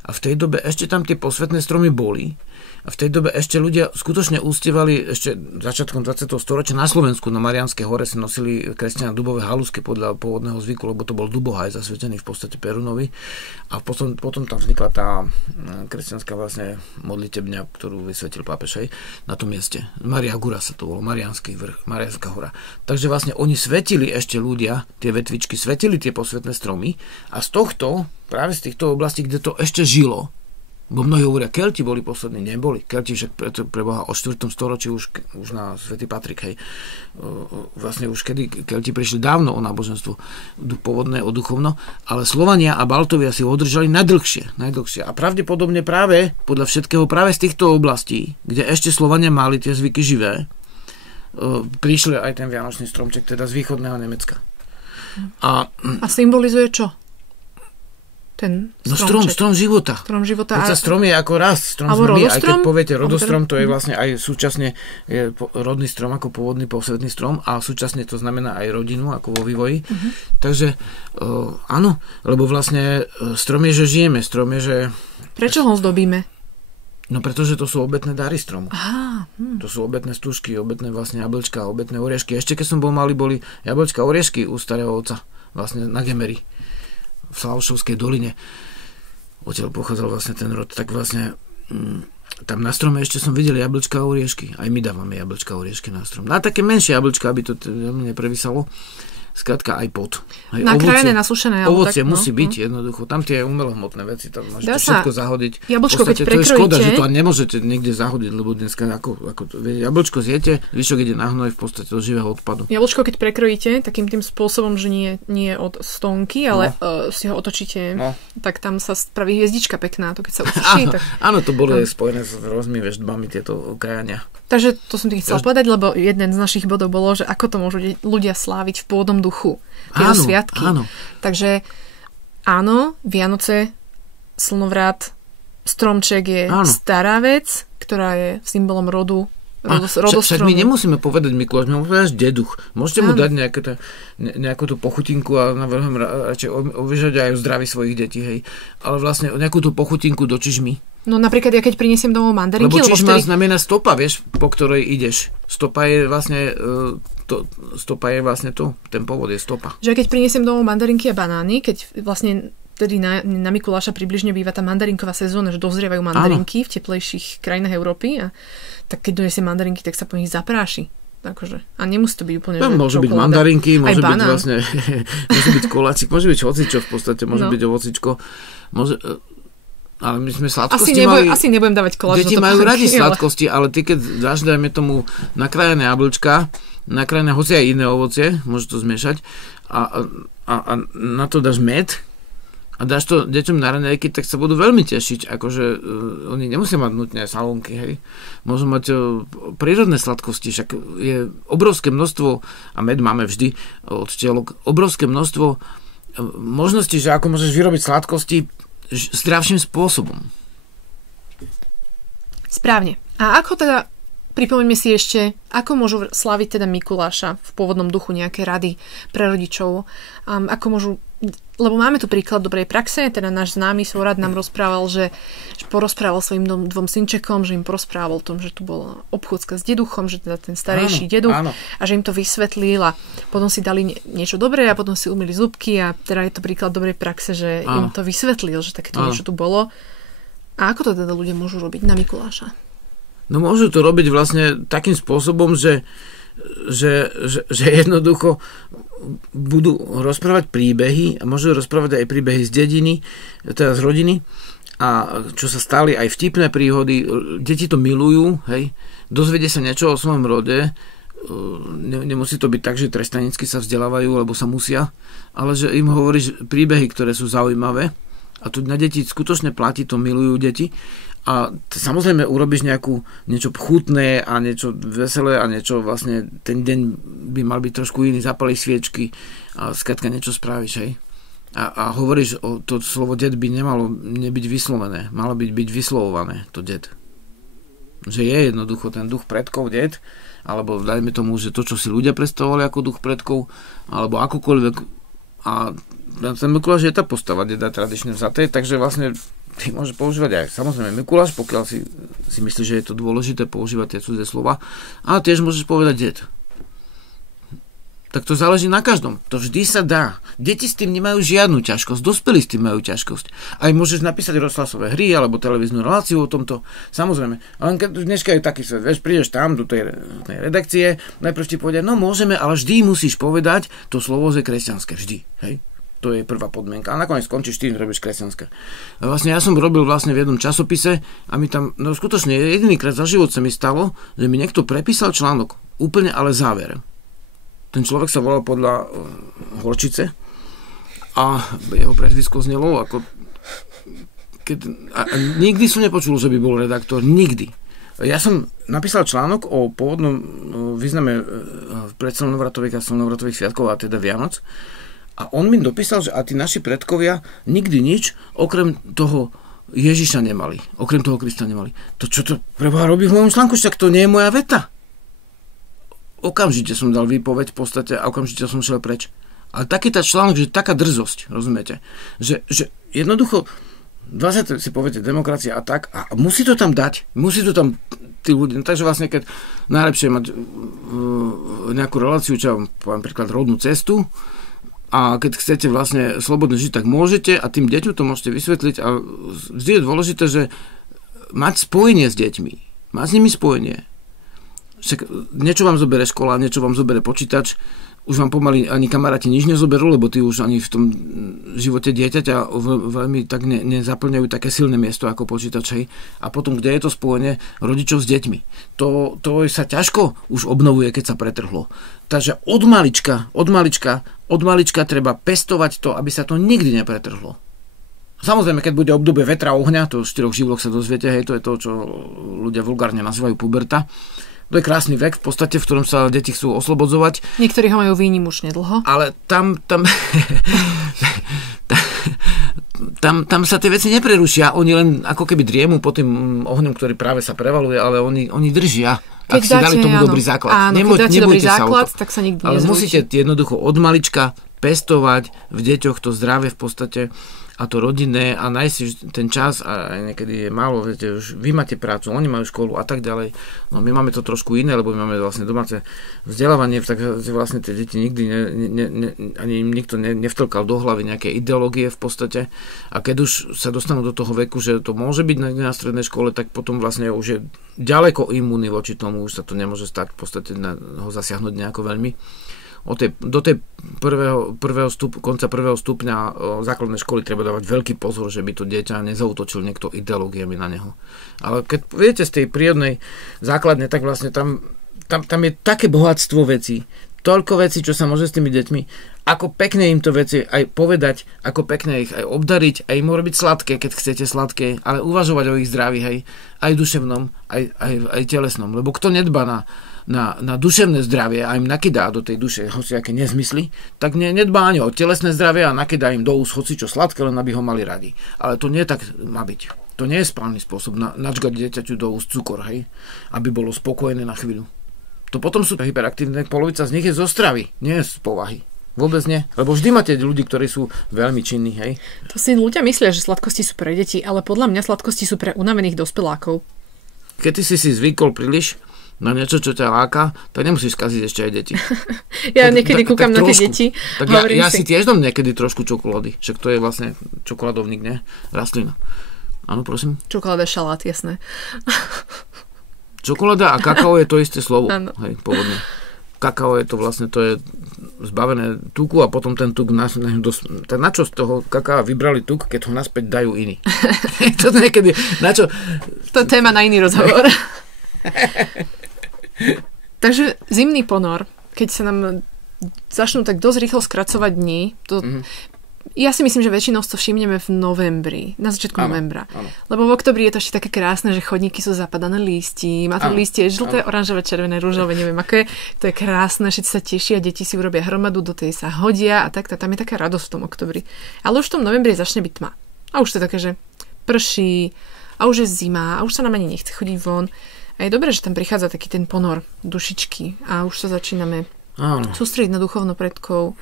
A v tej dobe ešte tam tie posvetné stromy boli. A v tej dobe ešte ľudia skutočne ústievali ešte začiatkom 20. storočia na Slovensku, na Mariánskej hore si nosili kresťania dubové halusky podľa pôvodného zvyku, lebo to bol dubohaj zasvetený v podstate Perunovi. A potom tam vznikla tá kresťanská vlastne modlitebňa, ktorú vysvetil pápež na tom mieste. Maria Gura sa to bolo, Mariánsky vrch, Mariánska hora. Takže vlastne oni svetili ešte ľudia, tie vetvičky, svetili tie posvetné stromy a práve z týchto oblastí, kde to ešte žilo, bo mnohí hovoria, Kelti boli poslední, neboli. Kelti však preboha o 4. storočí už na Svätý Patrik, hej. Vlastne už kedy Kelti prišli dávno o náboženstvo pôvodné, o duchovno, ale Slovania a Baltovia si ho udržali najdlhšie. A pravdepodobne práve, podľa všetkého, práve z týchto oblastí, kde ešte Slovania mali tie zvyky živé, prišli aj ten vianočný stromček, teda z východného Nemecka. A symbolizuje čo? Ten strom života. Strom života. Strom je ako rast. Strom sme my, aj keď poviete rodostrom, to je vlastne aj súčasne je rodný strom ako pôvodný posvetný strom a súčasne to znamená aj rodinu ako vo vývoji. Takže áno, lebo vlastne strom je, že žijeme. Strom je, že... Prečo ho zdobíme? No pretože to sú obetné dary stromu. To sú obetné stužky, obetné vlastne jablčka, obetné oriešky. Ešte keď som bol malý, boli jablčka, oriešky u starého otca vlastne na Gemeri v Slavšovskej doline. Odtiaľ pochádzal vlastne ten rod, tak vlastne tam na strome ešte som videl jablčka a oriešky. Aj my dávame jablčka a oriešky na strom. Na také menšie jablčka, aby to neprevisalo. Skrátka aj pod. Nakrájené, nasušené. Ovocie musí byť jednoducho. Tam tie umelohmotné veci, tam môžete všetko zahodiť. Jablčko, keď prekrojíte... To je škoda, že to nemôžete niekde zahodiť, lebo dneska jablčko zjete, zvyšok ide na hnoj v podstate do živého odpadu. Jablčko, keď prekrojíte takým tým spôsobom, že nie od stonky, ale si ho otočíte, tak tam sa spraví hviezdička pekná, to keď sa otočí. Áno, to bolo spojené s rôznymi veštbami tieto krajania. Takže to som ti chcel povedať, lebo jeden z našich bodov bolo, že ako to môžu ľudia sláviť v pôvodnom duchu. Tieto sviatky. Áno. Takže áno, Vianoce, slnovrat, stromček je stará vec, ktorá je symbolom rodu, rodostromu. Však my nemusíme povedať Mikuláš, my môžeme povedať deduch. Môžete mu dať nejakú tú pochutinku a navrhujem radšej uvižať aj o zdraví svojich detí, hej. Ale vlastne nejakú tú pochutinku do čižmy. No napríklad, ja keď prinesiem domov mandarinky... Lebo čižma znamená stopa, vieš, po ktorej ideš. Stopa je vlastne ten pôvod je stopa. Že keď prinesiem domov mandarinky a banány, keď vlastne tedy na Mikuláša približne býva tá mandarinková sezóna, že dozrievajú mandarinky v teplejších krajinách Európy, a tak keď donesiem mandarinky, tak sa po nich zapráši. Akože. A nemusí to byť úplne... Môže byť mandarinky, môže byť vlastne môže byť koláčik, môže byť hocičo v podstate, môže byť ovocičko. Ale my sme sladkosti asi nebudem dávať koláč. Deti majú radi sladkosti, ale ty keď dáš, dajme tomu, nakrájané jablčka, nakrájané hoci aj iné ovocie, môžeš to zmiešať a na to dáš med a dáš to deťom na raňajky, tak sa budú veľmi tešiť. Akože oni nemusia mať nutne salónky, hej. Môžu mať prírodné sladkosti, však je obrovské množstvo, a med máme vždy od včielok, obrovské množstvo možností, že ako môžeš vyrobiť sladkosti zdravším spôsobom. Správne. A ako teda, pripomeňme si ešte, ako môžu slaviť teda Mikuláša v pôvodnom duchu, nejaké rady pre rodičov, ako môžu, lebo máme tu príklad dobrej praxe, teda náš známy Svorad nám rozprával, že porozprával svojim dvom synčekom, že im porozprával o tom, že tu bola obchôdzka s deduchom, že teda ten starejší deduch, a že im to vysvetlil a potom si dali niečo dobré a potom si umyli zubky, a teda je to príklad dobrej praxe, že im to vysvetlil, že takéto niečo tu bolo. A ako to teda ľudia môžu robiť na Mikuláša? No môžu to robiť vlastne takým spôsobom, že jednoducho budú rozprávať príbehy a môžu rozprávať aj príbehy z dediny, teda z rodiny, a čo sa stali aj vtipné príhody. Deti to milujú, hej, dozvedia sa niečo o svojom rode, nemusí to byť tak, že trestanicky sa vzdelávajú, lebo sa musia, ale že im hovoríš príbehy, ktoré sú zaujímavé, a tu na deti skutočne platí, to milujú deti. A samozrejme urobíš niečo chutné a niečo veselé a niečo vlastne ten deň by mal byť trošku iný, zapaliť sviečky a skrátka niečo spravíš, hej. A hovoríš, to slovo det by nemalo nebyť vyslovené, malo byť vyslovované, to det. Že je jednoducho ten duch predkov, det, alebo dajme tomu, že to, čo si ľudia predstavovali ako duch predkov, alebo akokoľvek. A ten Mikuláš je tá postava deda tradične vzaté, takže vlastne ty môžeš používať aj samozrejme Mikuláš, pokiaľ si myslíš, že je to dôležité používať tie cudzie slova, ale tiež môžeš povedať det. Tak to záleží na každom. To vždy sa dá. Deti s tým nemajú žiadnu ťažkosť, dospelí s tým majú ťažkosť. Aj môžeš napísať rozhlasové hry alebo televíznu reláciu o tomto. Samozrejme. Ale keď dneska je taký svet, vieš, prídeš tam do tej redakcie, najprv ti povedia, no môžeme, ale vždy musíš povedať to slovo, že kresťanské. Vždy. Hej? To je prvá podmienka. A nakoniec skončíš tým, robíš kresťanské. A vlastne ja som robil vlastne v jednom časopise a mi tam, no skutočne jedinýkrát za život sa mi stalo, že mi niekto prepísal článok. Úplne ale záver. Ten človek sa volal podľa Horčice a jeho prezvisko znelo ako a nikdy som nepočul, že by bol redaktor. Nikdy. Ja som napísal článok o pôvodnom význame predslnovratových a slnovratových sviatkov, a teda Vianoc. A on mi dopísal, že a tí naši predkovia nikdy nič okrem toho Ježiša nemali. Okrem toho Krista nemali. To čo to preboha robí v mojom článku? Však to nie je moja veta. Okamžite som dal výpoveď v podstate a okamžite som šiel preč. Ale taký tá článok, že taká drzosť, rozumiete? Že jednoducho 20 si poviete demokracia a tak, a musí to tam dať, musí to tam tí ľudia. Takže vlastne keď najlepšie mať nejakú reláciu, čo vám poviem príklad rodnú cestu, a keď chcete vlastne slobodne žiť, tak môžete, a tým deťom to môžete vysvetliť, a vždy je dôležité, že mať spojenie s deťmi, mať s nimi spojenie. Však niečo vám zoberie škola, niečo vám zoberie počítač, už vám pomaly ani kamaráti nič nezoberú, lebo tí už ani v tom živote dieťaťa veľmi tak nezaplňajú také silné miesto ako počítač. Hej. A potom, kde je to spojenie rodičov s deťmi? To sa ťažko už obnovuje, keď sa pretrhlo. Takže od malička treba pestovať to, aby sa to nikdy nepretrhlo. Samozrejme, keď bude obdobie vetra ohňa, to v 4 živloch sa dozviete, hej, to je to, čo ľudia vulgárne nazývajú puberta. To je krásny vek, v podstate, v ktorom sa deti chcú oslobodzovať. Niektorí ho majú výnimočne dlho. Ale tam sa tie veci neprerušia. Oni len ako keby driemu pod tým ohňom, ktorý práve sa prevaluje, ale oni držia. Ak si dali tomu dobrý základ. Áno, keď dáte dobrý základ, tak sa nikdy nezrúti. Ale musíte jednoducho od malička pestovať v deťoch to zdravie v podstate. a to rodinné a nájsť si ten čas a niekedy je málo, viete, už vy máte prácu, oni majú školu a tak ďalej. No my máme to trošku iné, lebo my máme vlastne domáce vzdelávanie, tak vlastne tie deti nikdy ani im nikto nevtlkal do hlavy nejaké ideológie v podstate. A keď už sa dostanú do toho veku, že to môže byť na strednej škole, tak potom vlastne už je ďaleko imúnny voči tomu, už sa to nemôže stať v podstate ho zasiahnuť nejako veľmi. Do tej konca prvého stupňa základnej školy treba dávať veľký pozor, že by to dieťa nezautočil niekto ideológiami na neho. Ale keď viete z tej prírodnej základne, tak vlastne tam je také bohatstvo vecí, toľko vecí, čo sa môže s tými deťmi, ako pekne im to veci aj povedať, ako pekne ich aj obdariť, aj im robiť sladké, keď chcete sladké, ale uvažovať o ich zdraví, hej, aj duševnom, aj telesnom, lebo kto nedba na duševné zdravie a im nakydá do tej duše hociaké nezmysly, tak nedbá ani o telesné zdravie a nakydá im do úst hocičo sladké, len aby ho mali radi. Ale to nie tak má byť. To nie je správny spôsob načgať dieťaťu do úst cukor, hej, aby bolo spokojné na chvíľu. To potom sú hyperaktívne, polovica z nich je zo stravy, nie z povahy. Vôbec nie. Lebo vždy máte ľudí, ktorí sú veľmi činní, hej. To si ľudia myslia, že sladkosti sú pre deti, ale podľa mňa sladkosti sú pre unavených dospelákov. Keď ty si zvykol príliš na niečo, čo ťa láka, tak nemusíš skaziť ešte aj deti. Ja niekedy kúkam na tie deti. Tak ja si tiež dám niekedy trošku čokolády. Však to je vlastne čokoládovník, nie? Rastlina. Áno, prosím. Čokoláda, šalát, jasné. Čokoláda a kakao je to isté slovo. Hej, pôvodne. Kakao je to vlastne, to je zbavené tuku a potom ten tuk tak na čo z toho kakaa vybrali tuk, keď ho naspäť dajú iní? To niekedy, na čo? To je téma na iný rozhovor. Takže zimný ponor, keď sa nám začnú tak dosť rýchlo skracovať dní, ja si myslím, že väčšinou to všimneme v novembri, na začiatku novembra. Áno. Lebo v oktobri je to ešte také krásne, že chodníky sú zapadané lístí, má to lístie žlté, oranžové, červené, ružové, neviem aké. To je krásne, všetci sa tešia, deti si urobia hromadu, do tej sa hodia a tak, tam je taká radosť v tom oktobri. Ale už v tom novembri začne byť tma. A už to je také, že prší, a už je zima, a už sa nám ani nechce chodiť von. A je dobré, že tam prichádza taký ten ponor dušičky a už sa začíname sústrediť na duchovno predkov.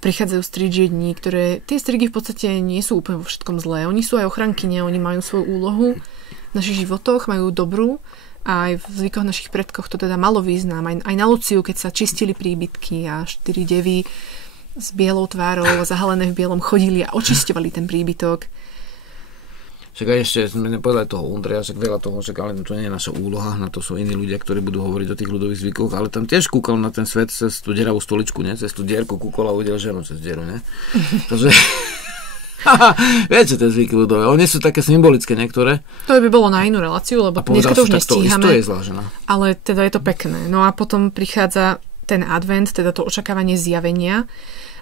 Prichádzajú strižiední, ktoré tie strigy v podstate nie sú úplne vo všetkom zlé. Oni sú aj ochrankyne, oni majú svoju úlohu v našich životoch, majú dobrú a aj v zvykoch našich predkoch to teda malo význam. Aj na Luciu, keď sa čistili príbytky a 4 devy s bielou tvárou, zahalené v bielom chodili a očisťovali ten príbytok. Však aj ešte sme nepovedali toho Ondreja, však veľa toho, ale to nie je naša úloha, na to sú iní ľudia, ktorí budú hovoriť o tých ľudových zvykoch, ale tam tiež kúkal na ten svet cez tú deravú stoličku, nie? Cez tú dierku kúkol a uvidel ženu cez dieru, nie? Takže viete, tie zvyky ľudové, oni sú také symbolické niektoré. To by bolo na inú reláciu, lebo dneska to už nestíhame. To je zlá žena. Ale teda je to pekné. No a potom prichádza ten advent, teda to očakávanie zjavenia.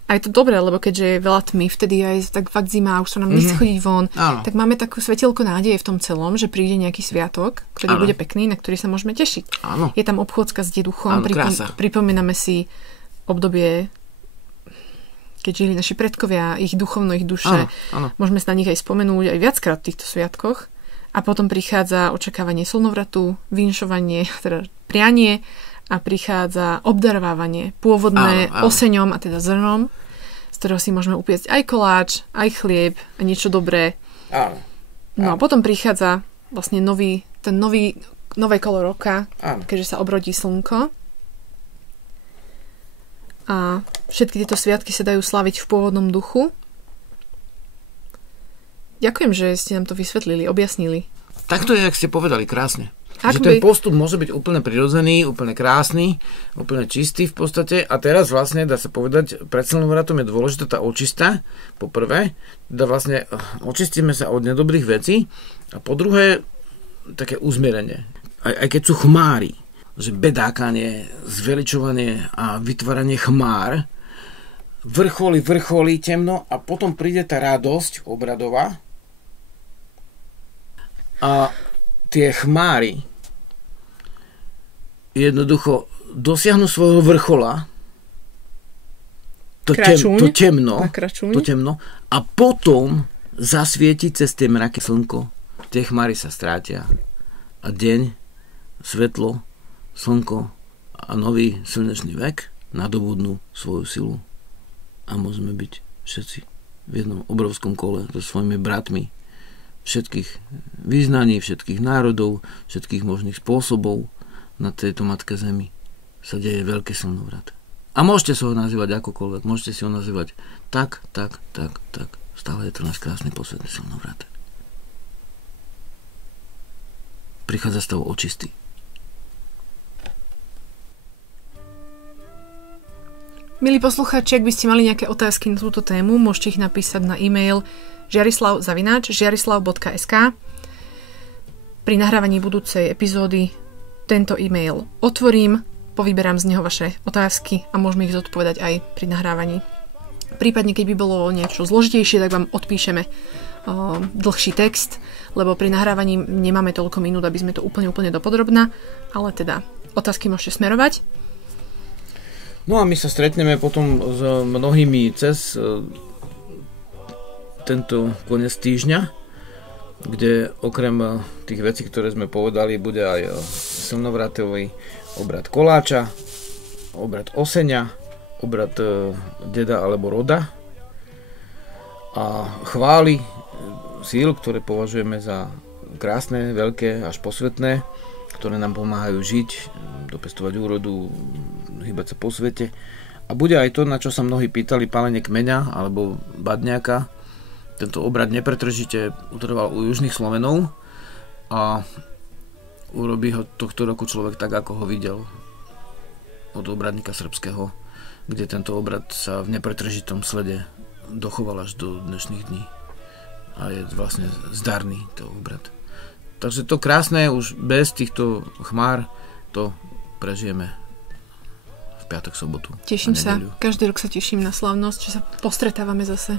A je to dobré, lebo keďže je veľa tmy, vtedy aj tak fakt zima a už sa nám nechce chodiť von, tak máme takú svetielko nádeje v tom celom, že príde nejaký sviatok, ktorý bude pekný, na ktorý sa môžeme tešiť. Áno. Je tam obchôdzka s deduchom, pripomíname si obdobie, keď žili naši predkovia, ich duchovno, ich duše. Áno. Môžeme sa na nich aj spomenúť aj viackrát v týchto sviatkoch. A potom prichádza očakávanie slnovratu, vinšovanie, teda prianie, a prichádza obdarovávanie pôvodné oseňom a teda zrnom, z ktorého si môžeme upiecť aj koláč, aj chlieb a niečo dobré. No a potom prichádza vlastne nové kolo roka, keďže sa obrodí slnko. A všetky tieto sviatky sa dajú slaviť v pôvodnom duchu. Ďakujem, že ste nám to vysvetlili, objasnili. Takto je, jak ste povedali, krásne. Že ten postup môže byť úplne prirodzený, úplne krásny, úplne čistý v podstate a teraz vlastne dá sa povedať, pred slnovratom je dôležitá tá očista, po prvé, teda vlastne očistíme sa od nedobrých vecí a po druhé také uzmierenie. Aj keď sú chmári, že bedákanie, zveličovanie a vytváranie chmár, vrcholí temno a potom príde tá radosť obradová a tie chmáry jednoducho dosiahnu svojho vrchola, to temno a potom zasvieti cez tie mraky slnko. Tie chmáry sa strátia a deň, svetlo, slnko a nový slnečný vek nadobudnú svoju silu a môžeme byť všetci v jednom obrovskom kole so svojimi bratmi všetkých vyznaní, všetkých národov, všetkých možných spôsobov na tejto matke zemi sa deje veľký slnovrat. A môžete sa ho nazývať akokoľvek, môžete si ho nazývať tak. Stále je to náš krásny posvetný slnovrat. Prichádza stav očistý. Milí poslucháči, ak by ste mali nejaké otázky na túto tému, môžete ich napísať na e-mail žiarislav@žiarislav.sk. Pri nahrávaní budúcej epizódy tento e-mail otvorím, povyberám z neho vaše otázky a môžeme ich zodpovedať aj pri nahrávaní. Prípadne, keď by bolo niečo zložitejšie, tak vám odpíšeme dlhší text, lebo pri nahrávaní nemáme toľko minút, aby sme to úplne dopodrobná, ale teda otázky môžete smerovať. No a my sa stretneme potom s mnohými cez tento koniec týždňa, kde okrem tých vecí, ktoré sme povedali, bude aj slnovratový obrad koláča, obrad osenia, obrad deda alebo roda a chvály síl, ktoré považujeme za krásne, veľké až posvetné, ktoré nám pomáhajú žiť, dopestovať úrodu, hýbať sa po svete. A bude aj to, na čo sa mnohí pýtali, palenie kmeňa alebo badňaka. Tento obrad nepretržite utrval u južných Slovenov a urobí ho tohto roku človek tak, ako ho videl od obradníka srbského, kde tento obrad sa v nepretržitom slede dochoval až do dnešných dní a je vlastne zdarný to obrad. Takže to krásne, už bez týchto chmár to prežijeme v piatok, sobotu. Teším sa, každý rok sa teším na slávnosť, že sa postretávame zase.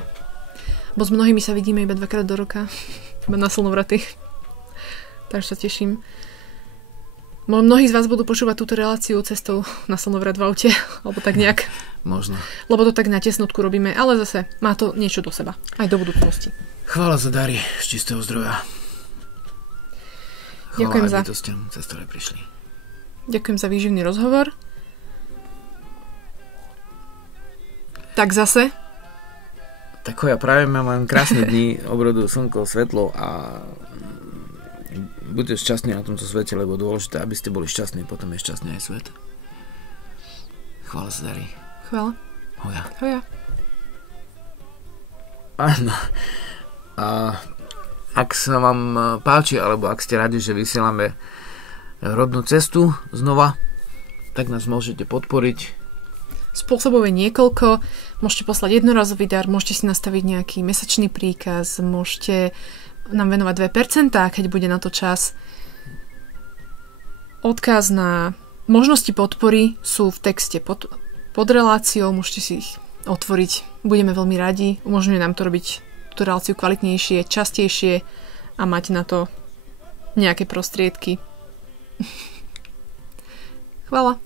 Bo s mnohými sa vidíme iba 2-krát do roka, iba na slnovraty. Takže sa teším. Mnohí z vás budú počúvať túto reláciu cestou na slnovrat v aute, alebo tak nejak. Možno. Lebo to tak na tesnotku robíme, ale zase má to niečo do seba, aj do budúcnosti. Chvála za dary z čistého zdroja. Ďakujem za bytostiam, cez ktoré prišli. Ďakujem za výživný rozhovor. Tak zase. Tak ja práve mám krásne dni, obrodu, slnko, svetlo a buďte šťastní na tomto svete, lebo dôležité, aby ste boli šťastní, potom je šťastný aj svet. Chvála za dary. Chvála. Hoja. Áno. A ak sa vám páči, alebo ak ste radi, že vysielame rodnú cestu znova, tak nás môžete podporiť. Spôsobov je niekoľko. Môžete poslať jednorazový dar, môžete si nastaviť nejaký mesačný príkaz, môžete nám venovať 2%, keď bude na to čas. Odkaz na možnosti podpory sú v texte pod reláciou, môžete si ich otvoriť. Budeme veľmi radi, umožňuje nám to robiť tú reláciu kvalitnejšie, častejšie a mať na to nejaké prostriedky. Chvála.